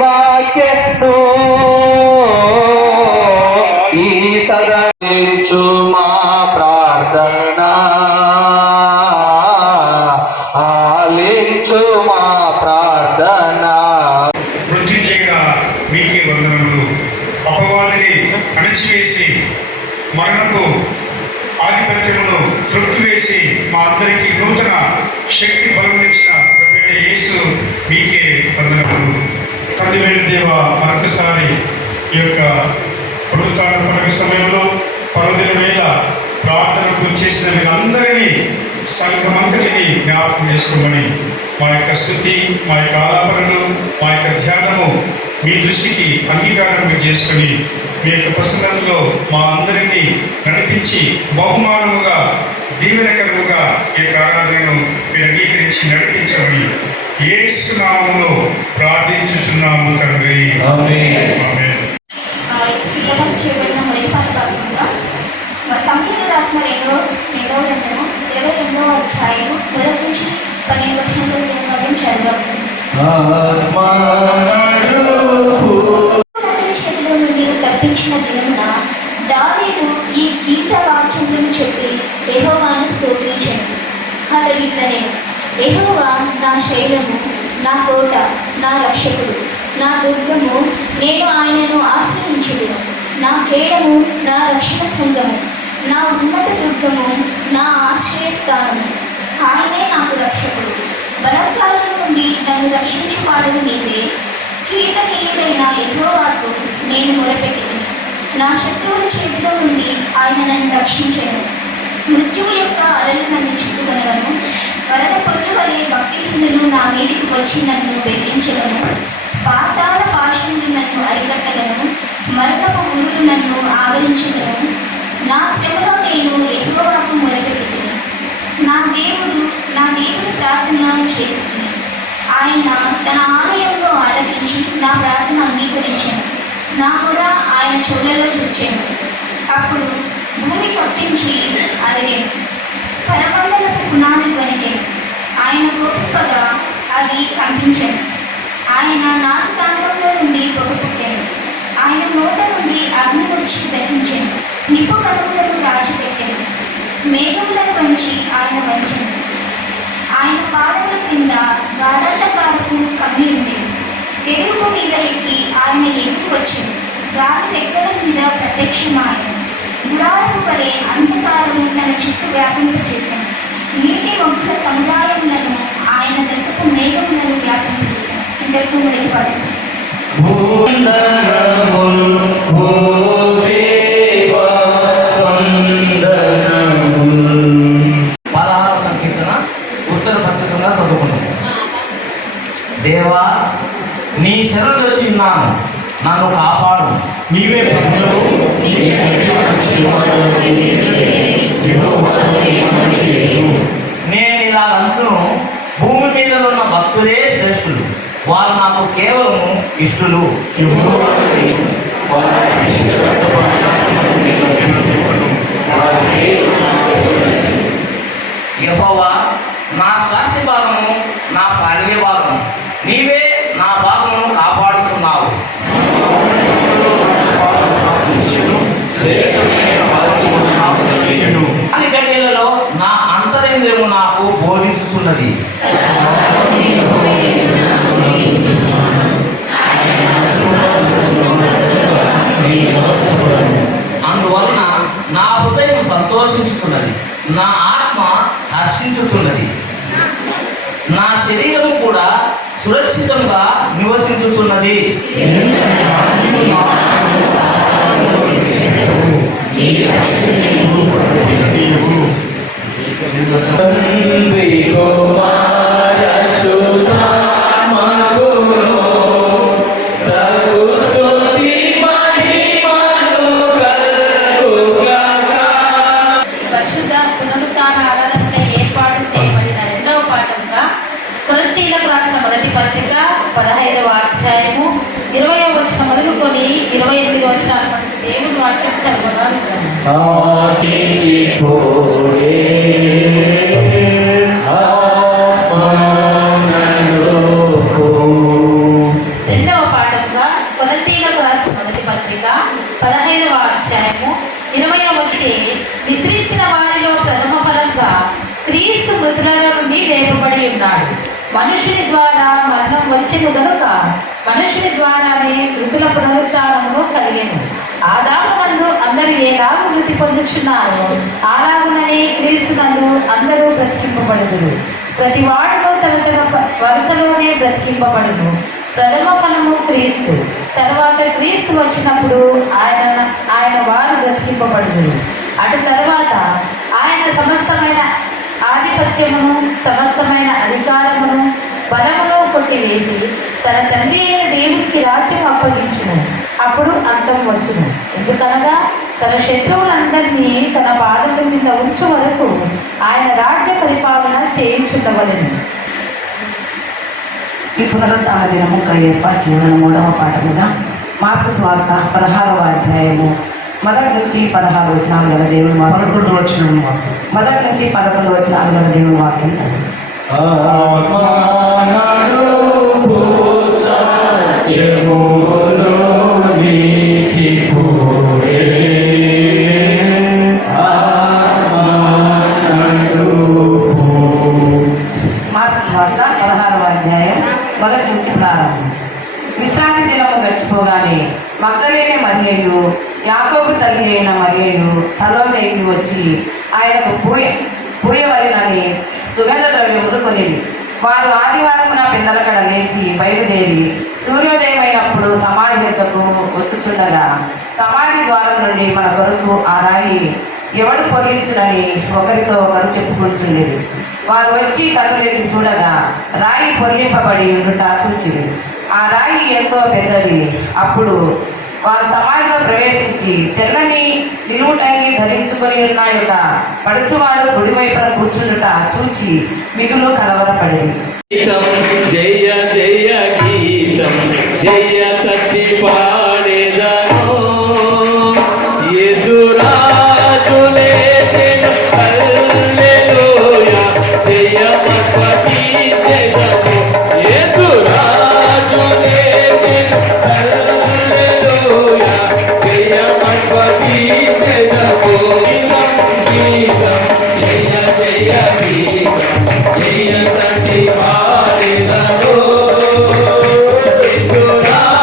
వాక్యను ఈ సదలించు మా ప్రార్థన ఆలించు మా ప్రార్థన. మృత్యుంజయుడా మీకే వందనములు. అపవాదిని అణచివేసి మరణపు ఆధిపత్యమును తృప్తివేసి మా అందరికీ నూతన శక్తి బలమిచ్చిన ప్రభువైన యేసు మీకే వందనములు. తండ్రివైన దేవ, మరొకసారి ఈ యొక్క పునరుత్థాన పండుగ సమయంలో పర్వదిన వేళ ప్రార్థనకు చేసిన వీరందరినీ సంఘమంతటిని జ్ఞాపకం చేసుకోమని మా యొక్క స్తుతి, మా యొక్క ఆలాపనలు, మా యొక్క ధ్యానము మీ దృష్టికి అంగీకారం చేసుకొని మీ యొక్క ప్రసన్నతలో మా అందరినీ నడిపించి బహుమానముగా దీవెనకరముగా ఈ యొక్క ఆరాధనను మీరు అంగీకరించి నడిపించమని యేసు నామములో ప్రార్థించుచున్నాము తండ్రి. ఆమేన్. సిద్ధం చేయబడిన మొదటి భాగంగా సంఖ్యలు రాసిన రెండవ గ్రంథము 22వ అధ్యాయం మొదటి నుంచి 12 వర్షంలో చదివాం. చేతిలో నుండి కల్పించిన దినమున దావీదు ఈ గీత వాక్యములను చెప్పి యెహోవాను స్తోత్రించాడు. అతడు ఇట్లనే: యెహోవా నా శైలము, నా కోట, నా రక్షకుడు, నా దుర్గము, నేను ఆయనను ఆశ్రయించుదును. నా కేడము, నా రక్షణ శృంగము, నా ఉన్నత దుర్గము, నా ఆశ్రయస్థానము. ఆయనే నాకు రక్షకుడు. బలత్కారుల నుండి నన్ను రక్షించువాడని నీవే. కీర్తనీయుడైన యెహోవాకు నేను మొరపెట్టింది. నా శత్రువుల చేతిలో నుండి ఆయన నన్ను రక్షించెను. మృత్యువు యొక్క అలలు నన్ను చుట్టుకొనగను. వరద పొర్లు వలె భక్తిహీనులు నా మీదికి వచ్చి నన్ను బెదిరించగను. పాతాళ పాశములు నన్ను అరికట్టగను. మరణపు గురులు నన్ను ఆవరించగను. నా శ్రమలో నేను యెహోవాకు మొరపెట్టింది. నా దేవుడు ప్రార్థన చేసింది. ఆయన తన ఆలయంలో ఆలకించి నా ప్రార్థన అంగీకరించాను. నా మొర ఆయన చెవులలో చూచాను. అప్పుడు భూమి కప్పించి అదిరేను. పరమండలకు పునాదులు వణికెను. ఆయన కోపగా అవి కంపించాను. ఆయన నాసికాంతంలో నుండి పొగ పుట్టాను. ఆయన నోట నుండి అగ్ని వచ్చి దహించాను. నిప్పు కడుపులను రాచిపెట్టాను. మేఘములను వంచి ఆయన వంచాను. ఆయన పాదముల కింద గాఢంధకారపు కమ్మి ఉండేది. ఎరుపు మీద ఎక్కి ఆయన ఎక్కి వచ్చాడు. గాలి రెక్కల మీద ప్రత్యక్షమాయను. గుడారపు వలె అంధకారము తన చుట్టూ వ్యాపింపచేశాను. నీటి మొక్కల సముదాయములను ఆయన దట్టపు మేఘములను వ్యాపింపచేశాను. ఇంతటితో మొదటి పాటించాను. దేవా, నీ శరణు వచ్చి ఉన్నాను, నన్ను కాపాడు. నీవే నేను ఇలా అంటును, భూమి మీద ఉన్న భక్తులే శ్రేష్ఠులు, వారు నాకు కేవలం ఇష్టలు. యెహోవా నా స్వాస్థ్య భాగము, నా పాల్య భాగము, నీవే నా భాగమును కాపాడుతున్నావు. అన్ని గడియలలో నా అంతరింద్రియము నాకు బోధించుతున్నది. అందువలన నా హృదయం సంతోషించుతున్నది, నా ఆత్మ హర్షించుతున్నది. నా శరీరము కూడా సురక్షితంగా నివసించుతున్నది. పరిశుద్ధ పునరుత్థాన ఆరాధనకై ఏర్పాటు చేయబడిన రెండవ పాఠంగా కొరింథీయులకు రాసిన మొదటి పత్రిక 15వ అధ్యాయము 20వ వచనం మొదలుకొని 28వ వచనాల వరకు దేవుని వాక్యం చదవగా ఆత్మనలో పత్రిక 15వ అధ్యాయము 20వ వచనం, నిద్రించిన వారిలో ప్రథమ ఫలంగా క్రీస్తు మృతులలో నుండి లేపబడి ఉన్నాడు. మనుషుని ద్వారా మరణం వచ్చెను గనుక మనుషుని ద్వారానే మృతుల పునరుత్థానము కలిగెను. ఆదామునందు అందరూ ఏలాగు మృతి పొందుచున్నారో అలాగుననే క్రీస్తునందు అందరూ బ్రతికింపబడుదురు. ప్రతి వాడును తన తన వరుసలోనే బ్రతికింపబడును. ప్రథమ ఫలము క్రీస్తు, తర్వాత క్రీస్తు వచ్చినప్పుడు ఆయన వారు బ్రతికింపబడుదురు. అటు తర్వాత ఆయన సమస్తమైన ఆధిపత్యమును సమస్తమైన అధికారమును బలమును కొట్టివేసి తన తండ్రి అయిన దేవునికి రాజ్యం అప్పగించును. అప్పుడు అంతం వచ్చును. ఎందుకనగా తన శత్రువులందరినీ తన పాదముల మీద ఉంచు వరకు ఆయన రాజ్య పరిపాలన చేయించుండవలెను. ఈ పునరుత్థాన దినముగా ఏర్పాటు చేయడం 3వ పాఠముగా మార్కు సువార్త 16వ అధ్యాయము 1 నుంచి 16 వచనాలు గల దేవుని వాక్యం. 11 వచనం మాత్రం. 1 నుంచి 11 వచనాలు గల దేవుని వాక్యం చదువు. మార్కు సువార్త 16వ అధ్యాయం 1 నుంచి ప్రారంభం. విశ్రాంతి దినము గడిచిపోగానే మగ్దలేనే మరియయు యాకోబు తల్లి అయిన మరియయు సలోమేకి వచ్చి ఆయనకు పూయవలెనని సుగంధ ద్రవ్యములు కొనేది. వారు ఆదివారమున పెందలకడ లేచి బయలుదేరి సూర్యోదయమైనప్పుడు సమాధి వద్దకు వచ్చుచుండగా సమాధి ద్వారం నుండి మన కొరకు ఆ రాయి ఎవడు పొగిలించునని ఒకరితో ఒకరు చెప్పుకుంటుండేది. వారు వచ్చి కనులెత్తి చూడగా రాయి పొగిలింపబడి ఉండుట చూచిరి. ఆ రాయి ఎంతో పెద్దది. అప్పుడు వారు సమాధిలో ప్రవేశించి తెల్లని నిలువుటంగి ధరించుకొని ఉన్న యొక్క పడుచువాడు కుడివైపున కూర్చుండుట చూచి మిగులు కలవరపడింది. జయ జయ గీతం జయ సతి పాడేదను యేసురాజులే హల్లెలూయా జయ మస్పతి జయము యేసురాజులే హల్లెలూయా జయ మస్పతి జయము గీతం జయ జయ గీతం జయ సతి పాడేదను యేసురాజులే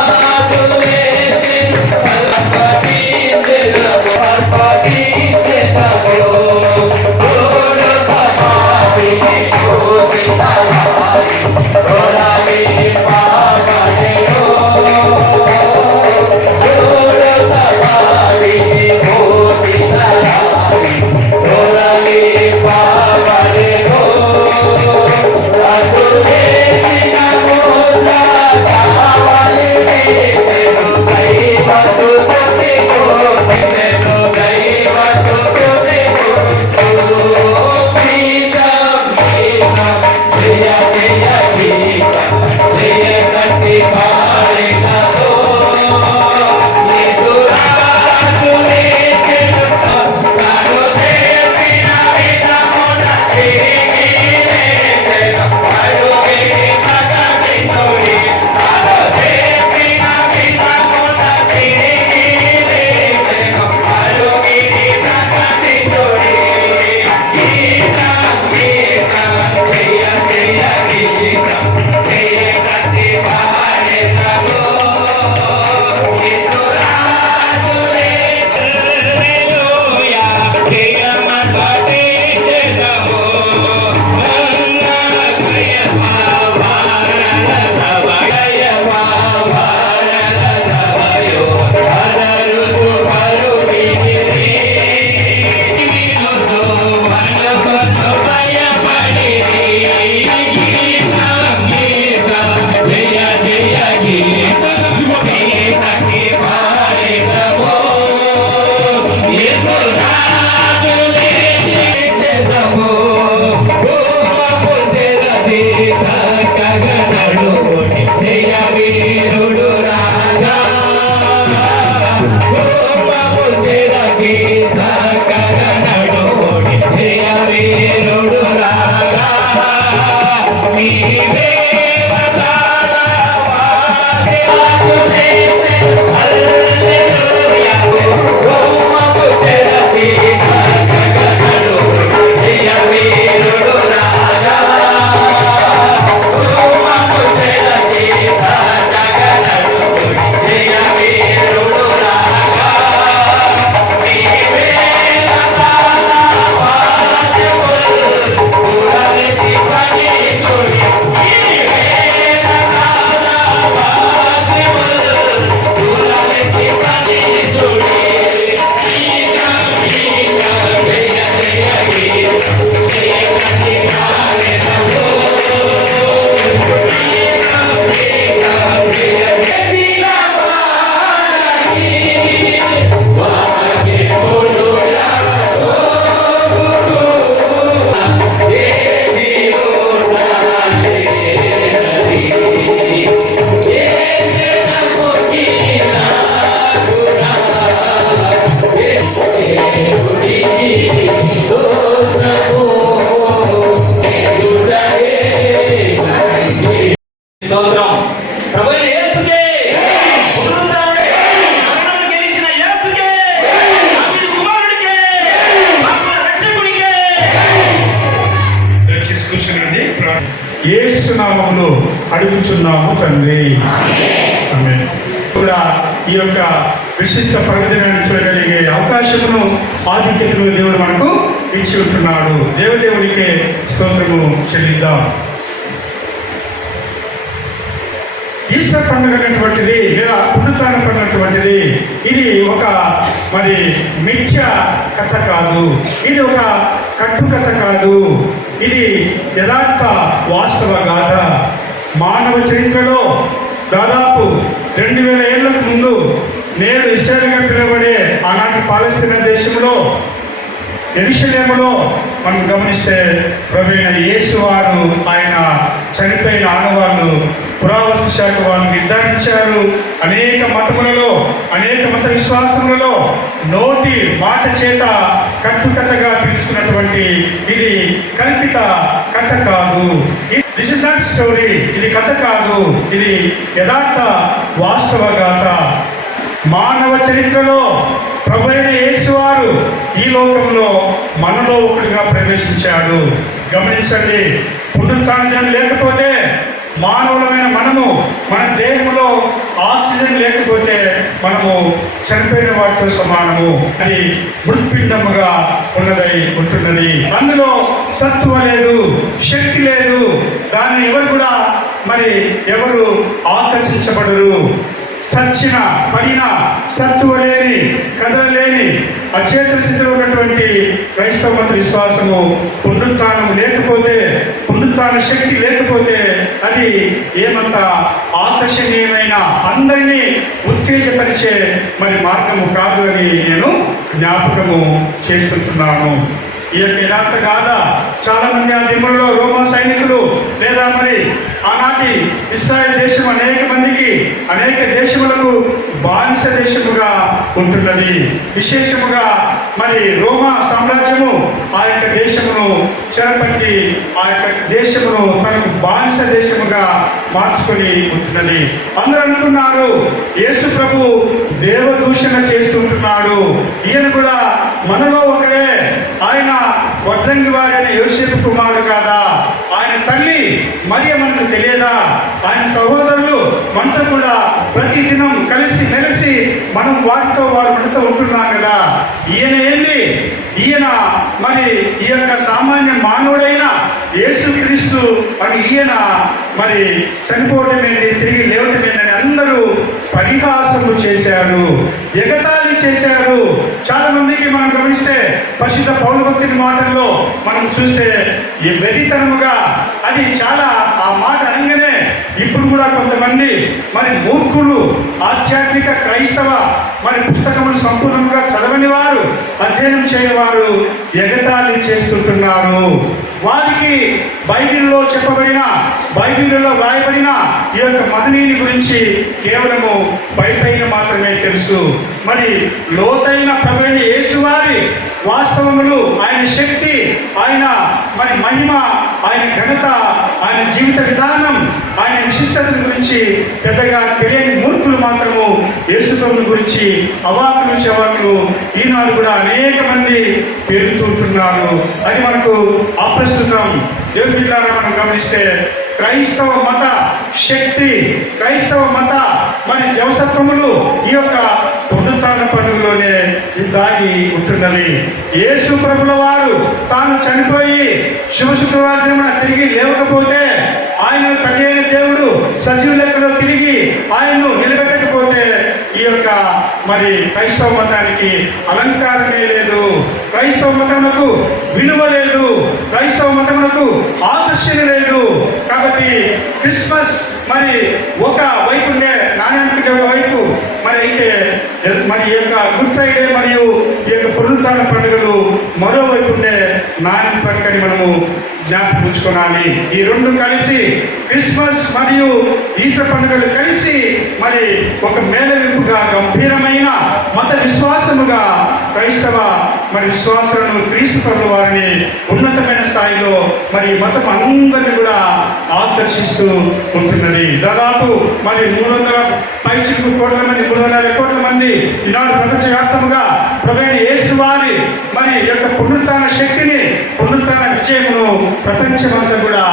స్తోత్రం. ప్రభువైన యేసుకే, పునరుద్ధరణే, మరణమును గెలిచిన యేసుకే, దావీదు కుమారుడికే, ఆత్మ రక్షకుడికే. దయచేసి కూర్చునండి. యేసు నామములో అడుగుచున్నాము తండ్రి. ఆమేన్. కూడా ఈ యొక్క విశిష్ట పర్వదినాన్ని చూడగలిగే అవకాశమును ఆధిక్యతను దేవుడు మనకు ఇచ్చి ఉంటున్నాడు. దేవునికే స్తోత్రము చెల్లిద్దాం. ఈస్టర్ పండుగ అనేటువంటిది లేదా పునరుత్థాన పండుగ అనేటువంటిది ఇది ఒక మరి మిథ్య కథ కాదు, ఇది ఒక కట్టు కథ కాదు, ఇది యథార్థ వాస్తవ గాథ. మానవ చరిత్రలో దాదాపు 2000 ఏళ్లకు ముందు నేడు ఇస్రాయేల్గా పిలువబడే ఆనాటి పాలస్తీనా దేశంలో యెరూషలేములో మనం గమనిస్తే ప్రభువైన యేసు వారు ఆయన చనిపోయిన ఆనవాళ్ళు పురావస్తు శాఖ వారు నిర్ధారించారు. అనేక మతములలో, అనేక మత విశ్వాసములలో నోటి మాట చేత కట్టుకథగా పిలుచుకున్నటువంటి ఇది కల్పిత కథ కాదు. This is not story. ఇది కథ కాదు, ఇది యథార్థ వాస్తవ గాథ. మానవ చరిత్రలో ప్రభువైన యేసు వారు ఈ లోకంలో మనలో ఒకటిగా ప్రవేశించాడు. గమనించండి, పునరుత్థానం లేకపోతే మానవులమైన మనము, మన దేహంలో ఆక్సిజన్ లేకపోతే మనము చనిపోయిన వాటితో సమానము. అది మృత్పిండముగా ఉంటున్నది. అందులో సత్తువ లేదు, శక్తి లేదు. దాన్ని ఎవరు కూడా ఎవరు ఆకర్షించబడరు. చచ్చిన, పడిన, సత్తువ లేని, కదలలేని అచేతన స్థితిలో ఉన్నటువంటి క్రైస్తవ మత విశ్వాసము పునరుత్థానం లేకపోతే, పునరుత్థాన శక్తి లేకపోతే అది ఏమంత ఆకర్షణీయమైన, అందరినీ ఉత్తేజపరిచే మార్గము కాదు అని నేను జ్ఞాపకము చేస్తుంటున్నాను. ఈ యొక్క యథార్థ గాథ చాలా మంది ఆ దిగుల్లో రోమా సైనికులు లేదా ఆనాటి ఇశ్రాయేల్ దేశం అనేక మందికి, అనేక దేశములకు బానిస దేశముగా ఉంటున్నది. విశేషముగా రోమా సామ్రాజ్యము ఆ యొక్క దేశమును చెరపట్టి ఆ యొక్క దేశమును తనకు బానిస దేశముగా మార్చుకొని ఉంటున్నది. అందరూ అనుకున్నారు యేసు ప్రభు దేవదూషణ చేస్తుంటున్నాడు, ఈయన కూడా మనలో ఒకడే, ఆయన వడ్రంగి వారైన యోసేపు కుమారుడు కాదా, ఆయన తల్లి మరియ మనకు తెలియదా, ఆయన సహోదరులు మనతో కూడా ప్రతి దినం కలిసి మెలిసి మనం వారితో మనతో ఉంటున్నాం కదా, ఈయన ఏంది, ఈయన ఈ యొక్క సామాన్య మానవుడైన యేసుక్రీస్తు అని ఈయన చనిపోవటం ఏంటి, తిరిగి లేవటం ఏంటని అందరూ పరిహాసము చేశారు, ఎగతాళి చేశారు. చాలా మందికి మనం గమనిస్తే పరిశుద్ధ పౌలు భక్తుని మాటల్లో మనం చూస్తే ఈ వెరితనముగా అది చాలా ఆ మాట అనగానే ఇప్పుడు కూడా కొంతమంది మూర్ఖులు, ఆధ్యాత్మిక క్రైస్తవ పుస్తకములు సంపూర్ణంగా చదవని వారు, అధ్యయనం చేయని వారు ఎగతాళి చేస్తుంటున్నారు. వారికి బైబిల్లో చెప్పబడిన, బైబిల్లో రాయబడిన ఈ యొక్క మహనీయుని గురించి కేవలము పైపైన మాత్రమే తెలుసు. లోతైన ప్రభువైన యేసు వారి వాస్తవములు, ఆయన శక్తి, ఆయన మహిమ, ఆయన ఘనత, ఆయన జీవిత విధానం, ఆయన విశిష్టత గురించి పెద్దగా తెలియని మూర్ఖులు మాత్రము యేసు ప్రభువుని గురించి అవాకులు నుంచి అవాకులు ఈనాడు కూడా అనేక మంది పెరుగుతుంటున్నారు. అది మనకు అప్రస్తుతం. దేవుని బిడ్డలారా, మనం గమనిస్తే క్రైస్తవ మత శక్తి, క్రైస్తవ మత జవసత్వములు ఈ యొక్క పునరుత్థాన పండుగలోనే దాగి ఉంటున్నది. యేసు ప్రభుల వారు తాను చనిపోయి శుభ శుక్రవారం తిరిగి లేవకపోతే, ఆయన తల్లి అయిన దేవుడు సజీవ లెక్కలో తిరిగి ఆయన్ను నిలబెట్టకపోతే ఈ యొక్క క్రైస్తవ మతానికి అలంకారమే లేదు, క్రైస్తవ మతములకు విలువ లేదు, క్రైస్తవ మతములకు ఆకర్షణ లేదు. కాబట్టి క్రిస్మస్ ఒక వైపు ఉండే నాణ్యానికి ఒక వైపు అయితే ఈ యొక్క గుడ్ ఫ్రైడే మరియు ఈ యొక్క పునరుత్థాన పండుగలు మరోవైపు ఉండే నాణ్యం ప్రక్కని మనము జ్ఞాపకం ఉంచుకోవాలి. ఈ రెండు కలిసి, క్రిస్మస్ మరియు ఈస్టర్ పండుగలు కలిసి ఒక మేళవింపుగా, గంభీరమైన మత విశ్వాసముగా క్రైస్తవ మరి విశ్వాసులను క్రీస్తు ప్రభు వారిని ఉన్నతమైన స్థాయిలో మరి మతం అందరినీ కూడా ఆకర్షిస్తూ ఉంటున్నది. దాదాపు మరి 300 కోట్ల మంది 350 కోట్ల మంది ఈనాడు ప్రపంచవ్యాప్తముగా ప్రభువైన యేసు వారి మరి యొక్క పునరుత్థాన శక్తిని, పునరుత్థాన విజయమును ప్రపంచమంతా కూడా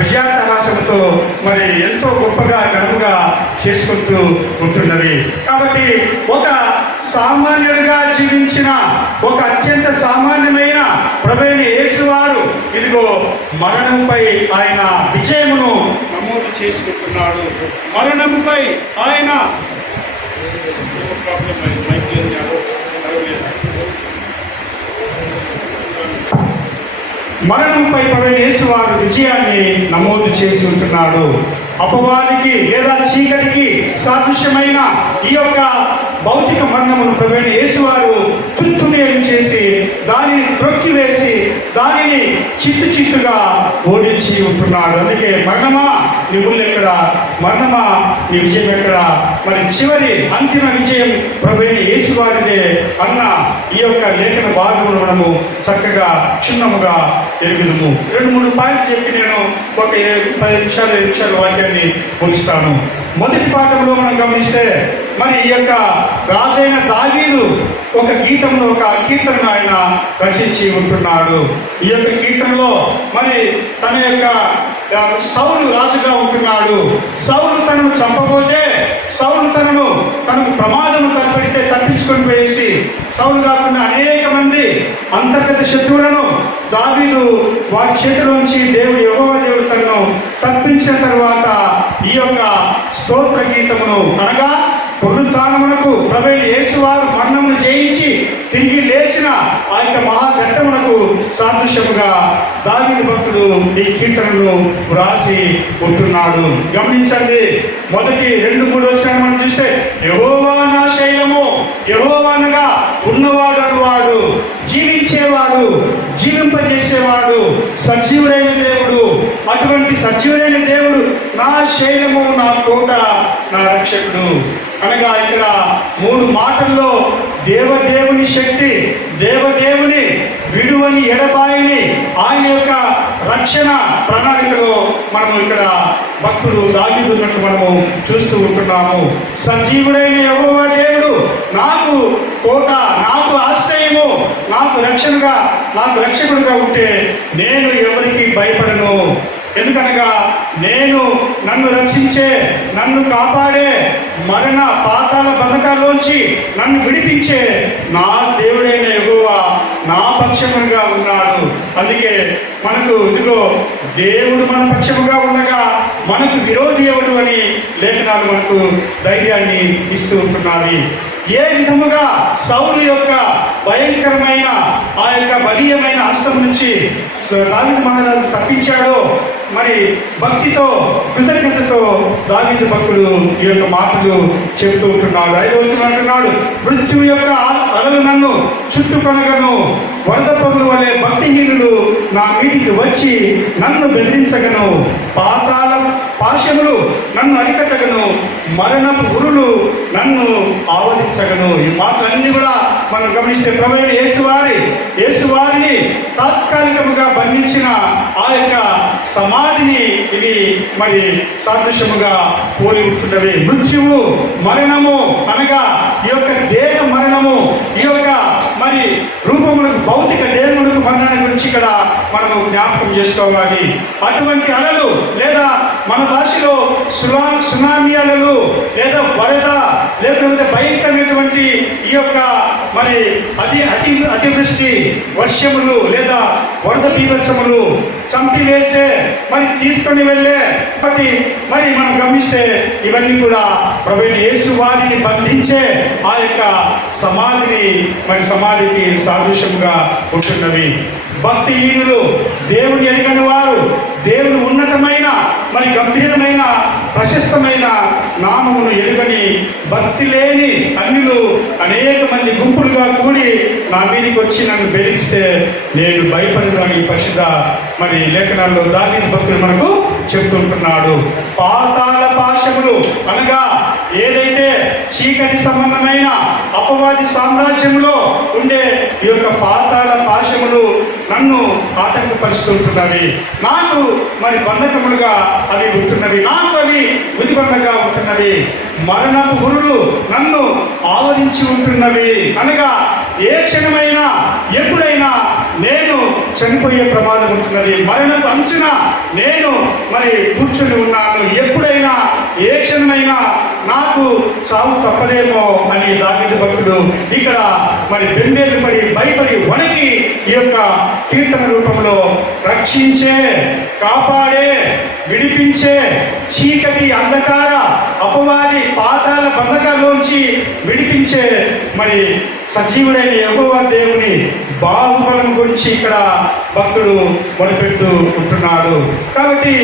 విజయాట్టహాసంతో మరి ఎంతో గొప్పగా ఘనముగా చేసుకుంటూ ఉంటున్నది. కాబట్టి ఒక సామాన్యుడిగా జీవించిన ఒక అత్యంత సామాన్యమైన ప్రభువైన యేసు వారు ఇదిగో మరణంపై ఆయన విజయమును నమోదు చేసుకుంటున్నాడు. మరణంపై ఆయన మరణంపై ప్రభువైన యేసు వారు విజయాన్ని నమోదు చేసి ఉంటున్నాడు. అపవాదికి లేదా చీకటికి సాదృశ్యమైన ఈ యొక్క భౌతిక మరణమును ప్రభువైన యేసు వారు తుత్తునేలు చేసి దానిని త్రొక్కివేసి దానిని చిత్తుగా ఓడించి ఉంటున్నాడు. అందుకే మరణమా నీ ముళ్ళు ఎక్కడ, మరణమా నీ విజయం ఎక్కడ, మరి చివరి అంతిమ విజయం ప్రభువైన యేసు వారిదే అన్న ఈ యొక్క లేఖన భాగమును మనము చక్కగా చిన్నముగా ఎరుగుదము. 2-3 పాయింట్లు చెప్పి నేను ఒక 10 నిమిషాలు వాక్యాన్ని ముగిస్తాను. మొదటి పాఠంలో మనం గమనిస్తే మరి ఈ యొక్క రాజైన దావీదు ఒక గీతంలో ఒక కీర్తనను ఆయన రచించి ఉంటున్నాడు. ఈ యొక్క కీర్తనలో మరి తన యొక్క సౌలు రాజుగా ఉంటున్నాడు. సౌలు తనను చంపబోతే, సౌలు తనకు ప్రమాదం తలపెడితే తప్పించుకొని పోయేసి సౌలు కాకుండా అనేక మంది అంతర్గత శత్రువులను దావీదు వారి చేతిలోంచి యెహోవా దేవుడు తనను తప్పించిన తర్వాత ఈ యొక్క స్తోత్ర గీతమును అనగా పునరుత్థానమునకు ప్రభువైన యేసు వారు మరణమును జయించి తిరిగి లేచిన ఆ యొక్క మహాఘట్టమునకు సాదృశ్యముగా దావీదు భక్తుడు ఈ కీర్తనను వ్రాసి ఉంటున్నాడు. గమనించండి, మొదటి 2-3 వచనాలు మనం చూస్తే యెహోవా నా శైలము, యెహోవా అనగా ఉన్నవాడు అనువాడు, జీవించేవాడు, జీవింపజేసేవాడు, సజీవుడైన దేవుడు. అటువంటి సజీవుడైన దేవుడు నా శైలము, నా కోట, నా రక్షకుడు అనగా ఇక్కడ 3 మాటల్లో దేవదేవుని శక్తి, దేవదేవుని విడువని ఎడబాయిని ఆయన యొక్క రక్షణ ప్రణాళికలో మనము ఇక్కడ భక్తుడు దాగీదున్నట్టు మనము చూస్తూ ఉంటున్నాము. సజీవుడైన యెహోవా దేవుడు నాకు కోట, నాకు ఆశ్రయము, నాకు రక్షకుడుగా ఉంటే నేను ఎవరికి భయపడను. ఎందుకనగా నన్ను రక్షించే, నన్ను కాపాడే, మరణ పాతాళ బంధకాల్లోంచి నన్ను విడిపించే నా దేవుడైన యెహోవా నా పక్షముగా ఉన్నాడు. అందుకే మనకు ఇదిగో దేవుడు మన పక్షముగా ఉండగా మనకు విరోధి ఎవడు అని లేఖనాలు మనకు ధైర్యాన్ని ఇస్తూ ఉంటున్నాయి. ఏ విధముగా సౌలు యొక్క భయంకరమైన ఆ యొక్క బలీయమైన హస్తం నుంచి దావీదు మహారాజు తప్పించాడో మరి భక్తితో, కృతజ్ఞతతో దావీదు భక్తుడు ఈ యొక్క మాటలు చెబుతూ ఉంటున్నాడు. 5వ వచనం అంటున్నాడు, మృత్యు యొక్క అలలు నన్ను చుట్టుకొనగను, వరద పగుల వలె భక్తిహీనులు నా మీదికి వచ్చి నన్ను బెదిరించగను, పాతాళ పాశములు నన్ను అరికట్టగను, మరణపు ఉరులు నన్ను ఆవరించగను. ఈ మాటలన్నీ కూడా మనం గమనిస్తే ప్రభువైన యేసు వారిని తాత్కాలికముగా బంధించిన ఆ యొక్క సమాధిని ఇవి మరి సాదృశ్యముగా పోలి ఉంటున్నవి. మృత్యువు, మరణము అనగా ఈ యొక్క దేహ మరణము, ఈ యొక్క మరి రూపములకు భౌతిక దేవునికి మరణాన్ని గురించి ఇక్కడ మనము జ్ఞాపకం చేసుకోవాలి. అటువంటి అలలు లేదా మన భాషలో సునామీ అలలు లేదా వరద లేకపోతే భయంకరమైనటువంటి ఈ యొక్క మరి అతివృష్టి వర్షములు లేదా వరద బీభత్సములు చంపివేసే మరి తీసుకొని వెళ్ళే మరి మనం గమనిస్తే ఇవన్నీ కూడా ప్రభువైన యేసు వారిని బంధించే ఆ యొక్క సమాధికి సాదృశ్యంగా ఉంటున్నవి. భక్తిహీనులు, దేవుని ఎరగని వారు, దేవుని ఉన్నతమైన మరి గంభీరమైన ప్రశస్తమైన నామమును ఎరుగని భక్తి లేని అన్యులు అనేక మంది గుంపులుగా కూడి నా మీదకి వచ్చి నన్ను బెదిరిస్తే నేను భయపడను అని పరిశుద్ధ మరి లేఖనాల్లో దావీదు భక్తులు మనకు చెప్తుంటున్నాడు. పాతాళ పాశములు అనగా ఏదైతే చీకటి సంబంధమైన అపవాది సామ్రాజ్యంలో ఉండే ఈ యొక్క పాతాళ పాశములు నన్ను ఆటంకపరుస్తుంటున్నవి. నాకు మరి బంధకములుగా అవి ఉంటున్నవి, నాకు అవి ఉదిబండగా ఉంటున్నవి. మరణపు గురులు నన్ను ఆవరించి ఉంటున్నవి. అనగా ఏ క్షణమైనా ఎప్పుడైనా నేను చనిపోయే ప్రమాదం ఉంటున్నది. మరణపు అంచున నేను మరి కూర్చుని ఉన్నాను. ఎప్పుడైనా ఏ క్షణమైనా నాకు చావు తప్పదేమో అని దావీదు భక్తుడు ఇక్కడ మరి బెంబేలు పడి భయపడి వణికి ఈ యొక్క కీర్తన రూపంలో రక్షించే, కాపాడే, విడిపించే, చీకటి అంధకార అపవాది పాతాల బంధకాల్లోంచి విడిపించే మరి సజీవుడైన యెహోవా దేవుని బాహుబలం గురించి ఇక్కడ భక్తుడు మొదలుపెడుతూ ఉంటున్నాడు. కాబట్టి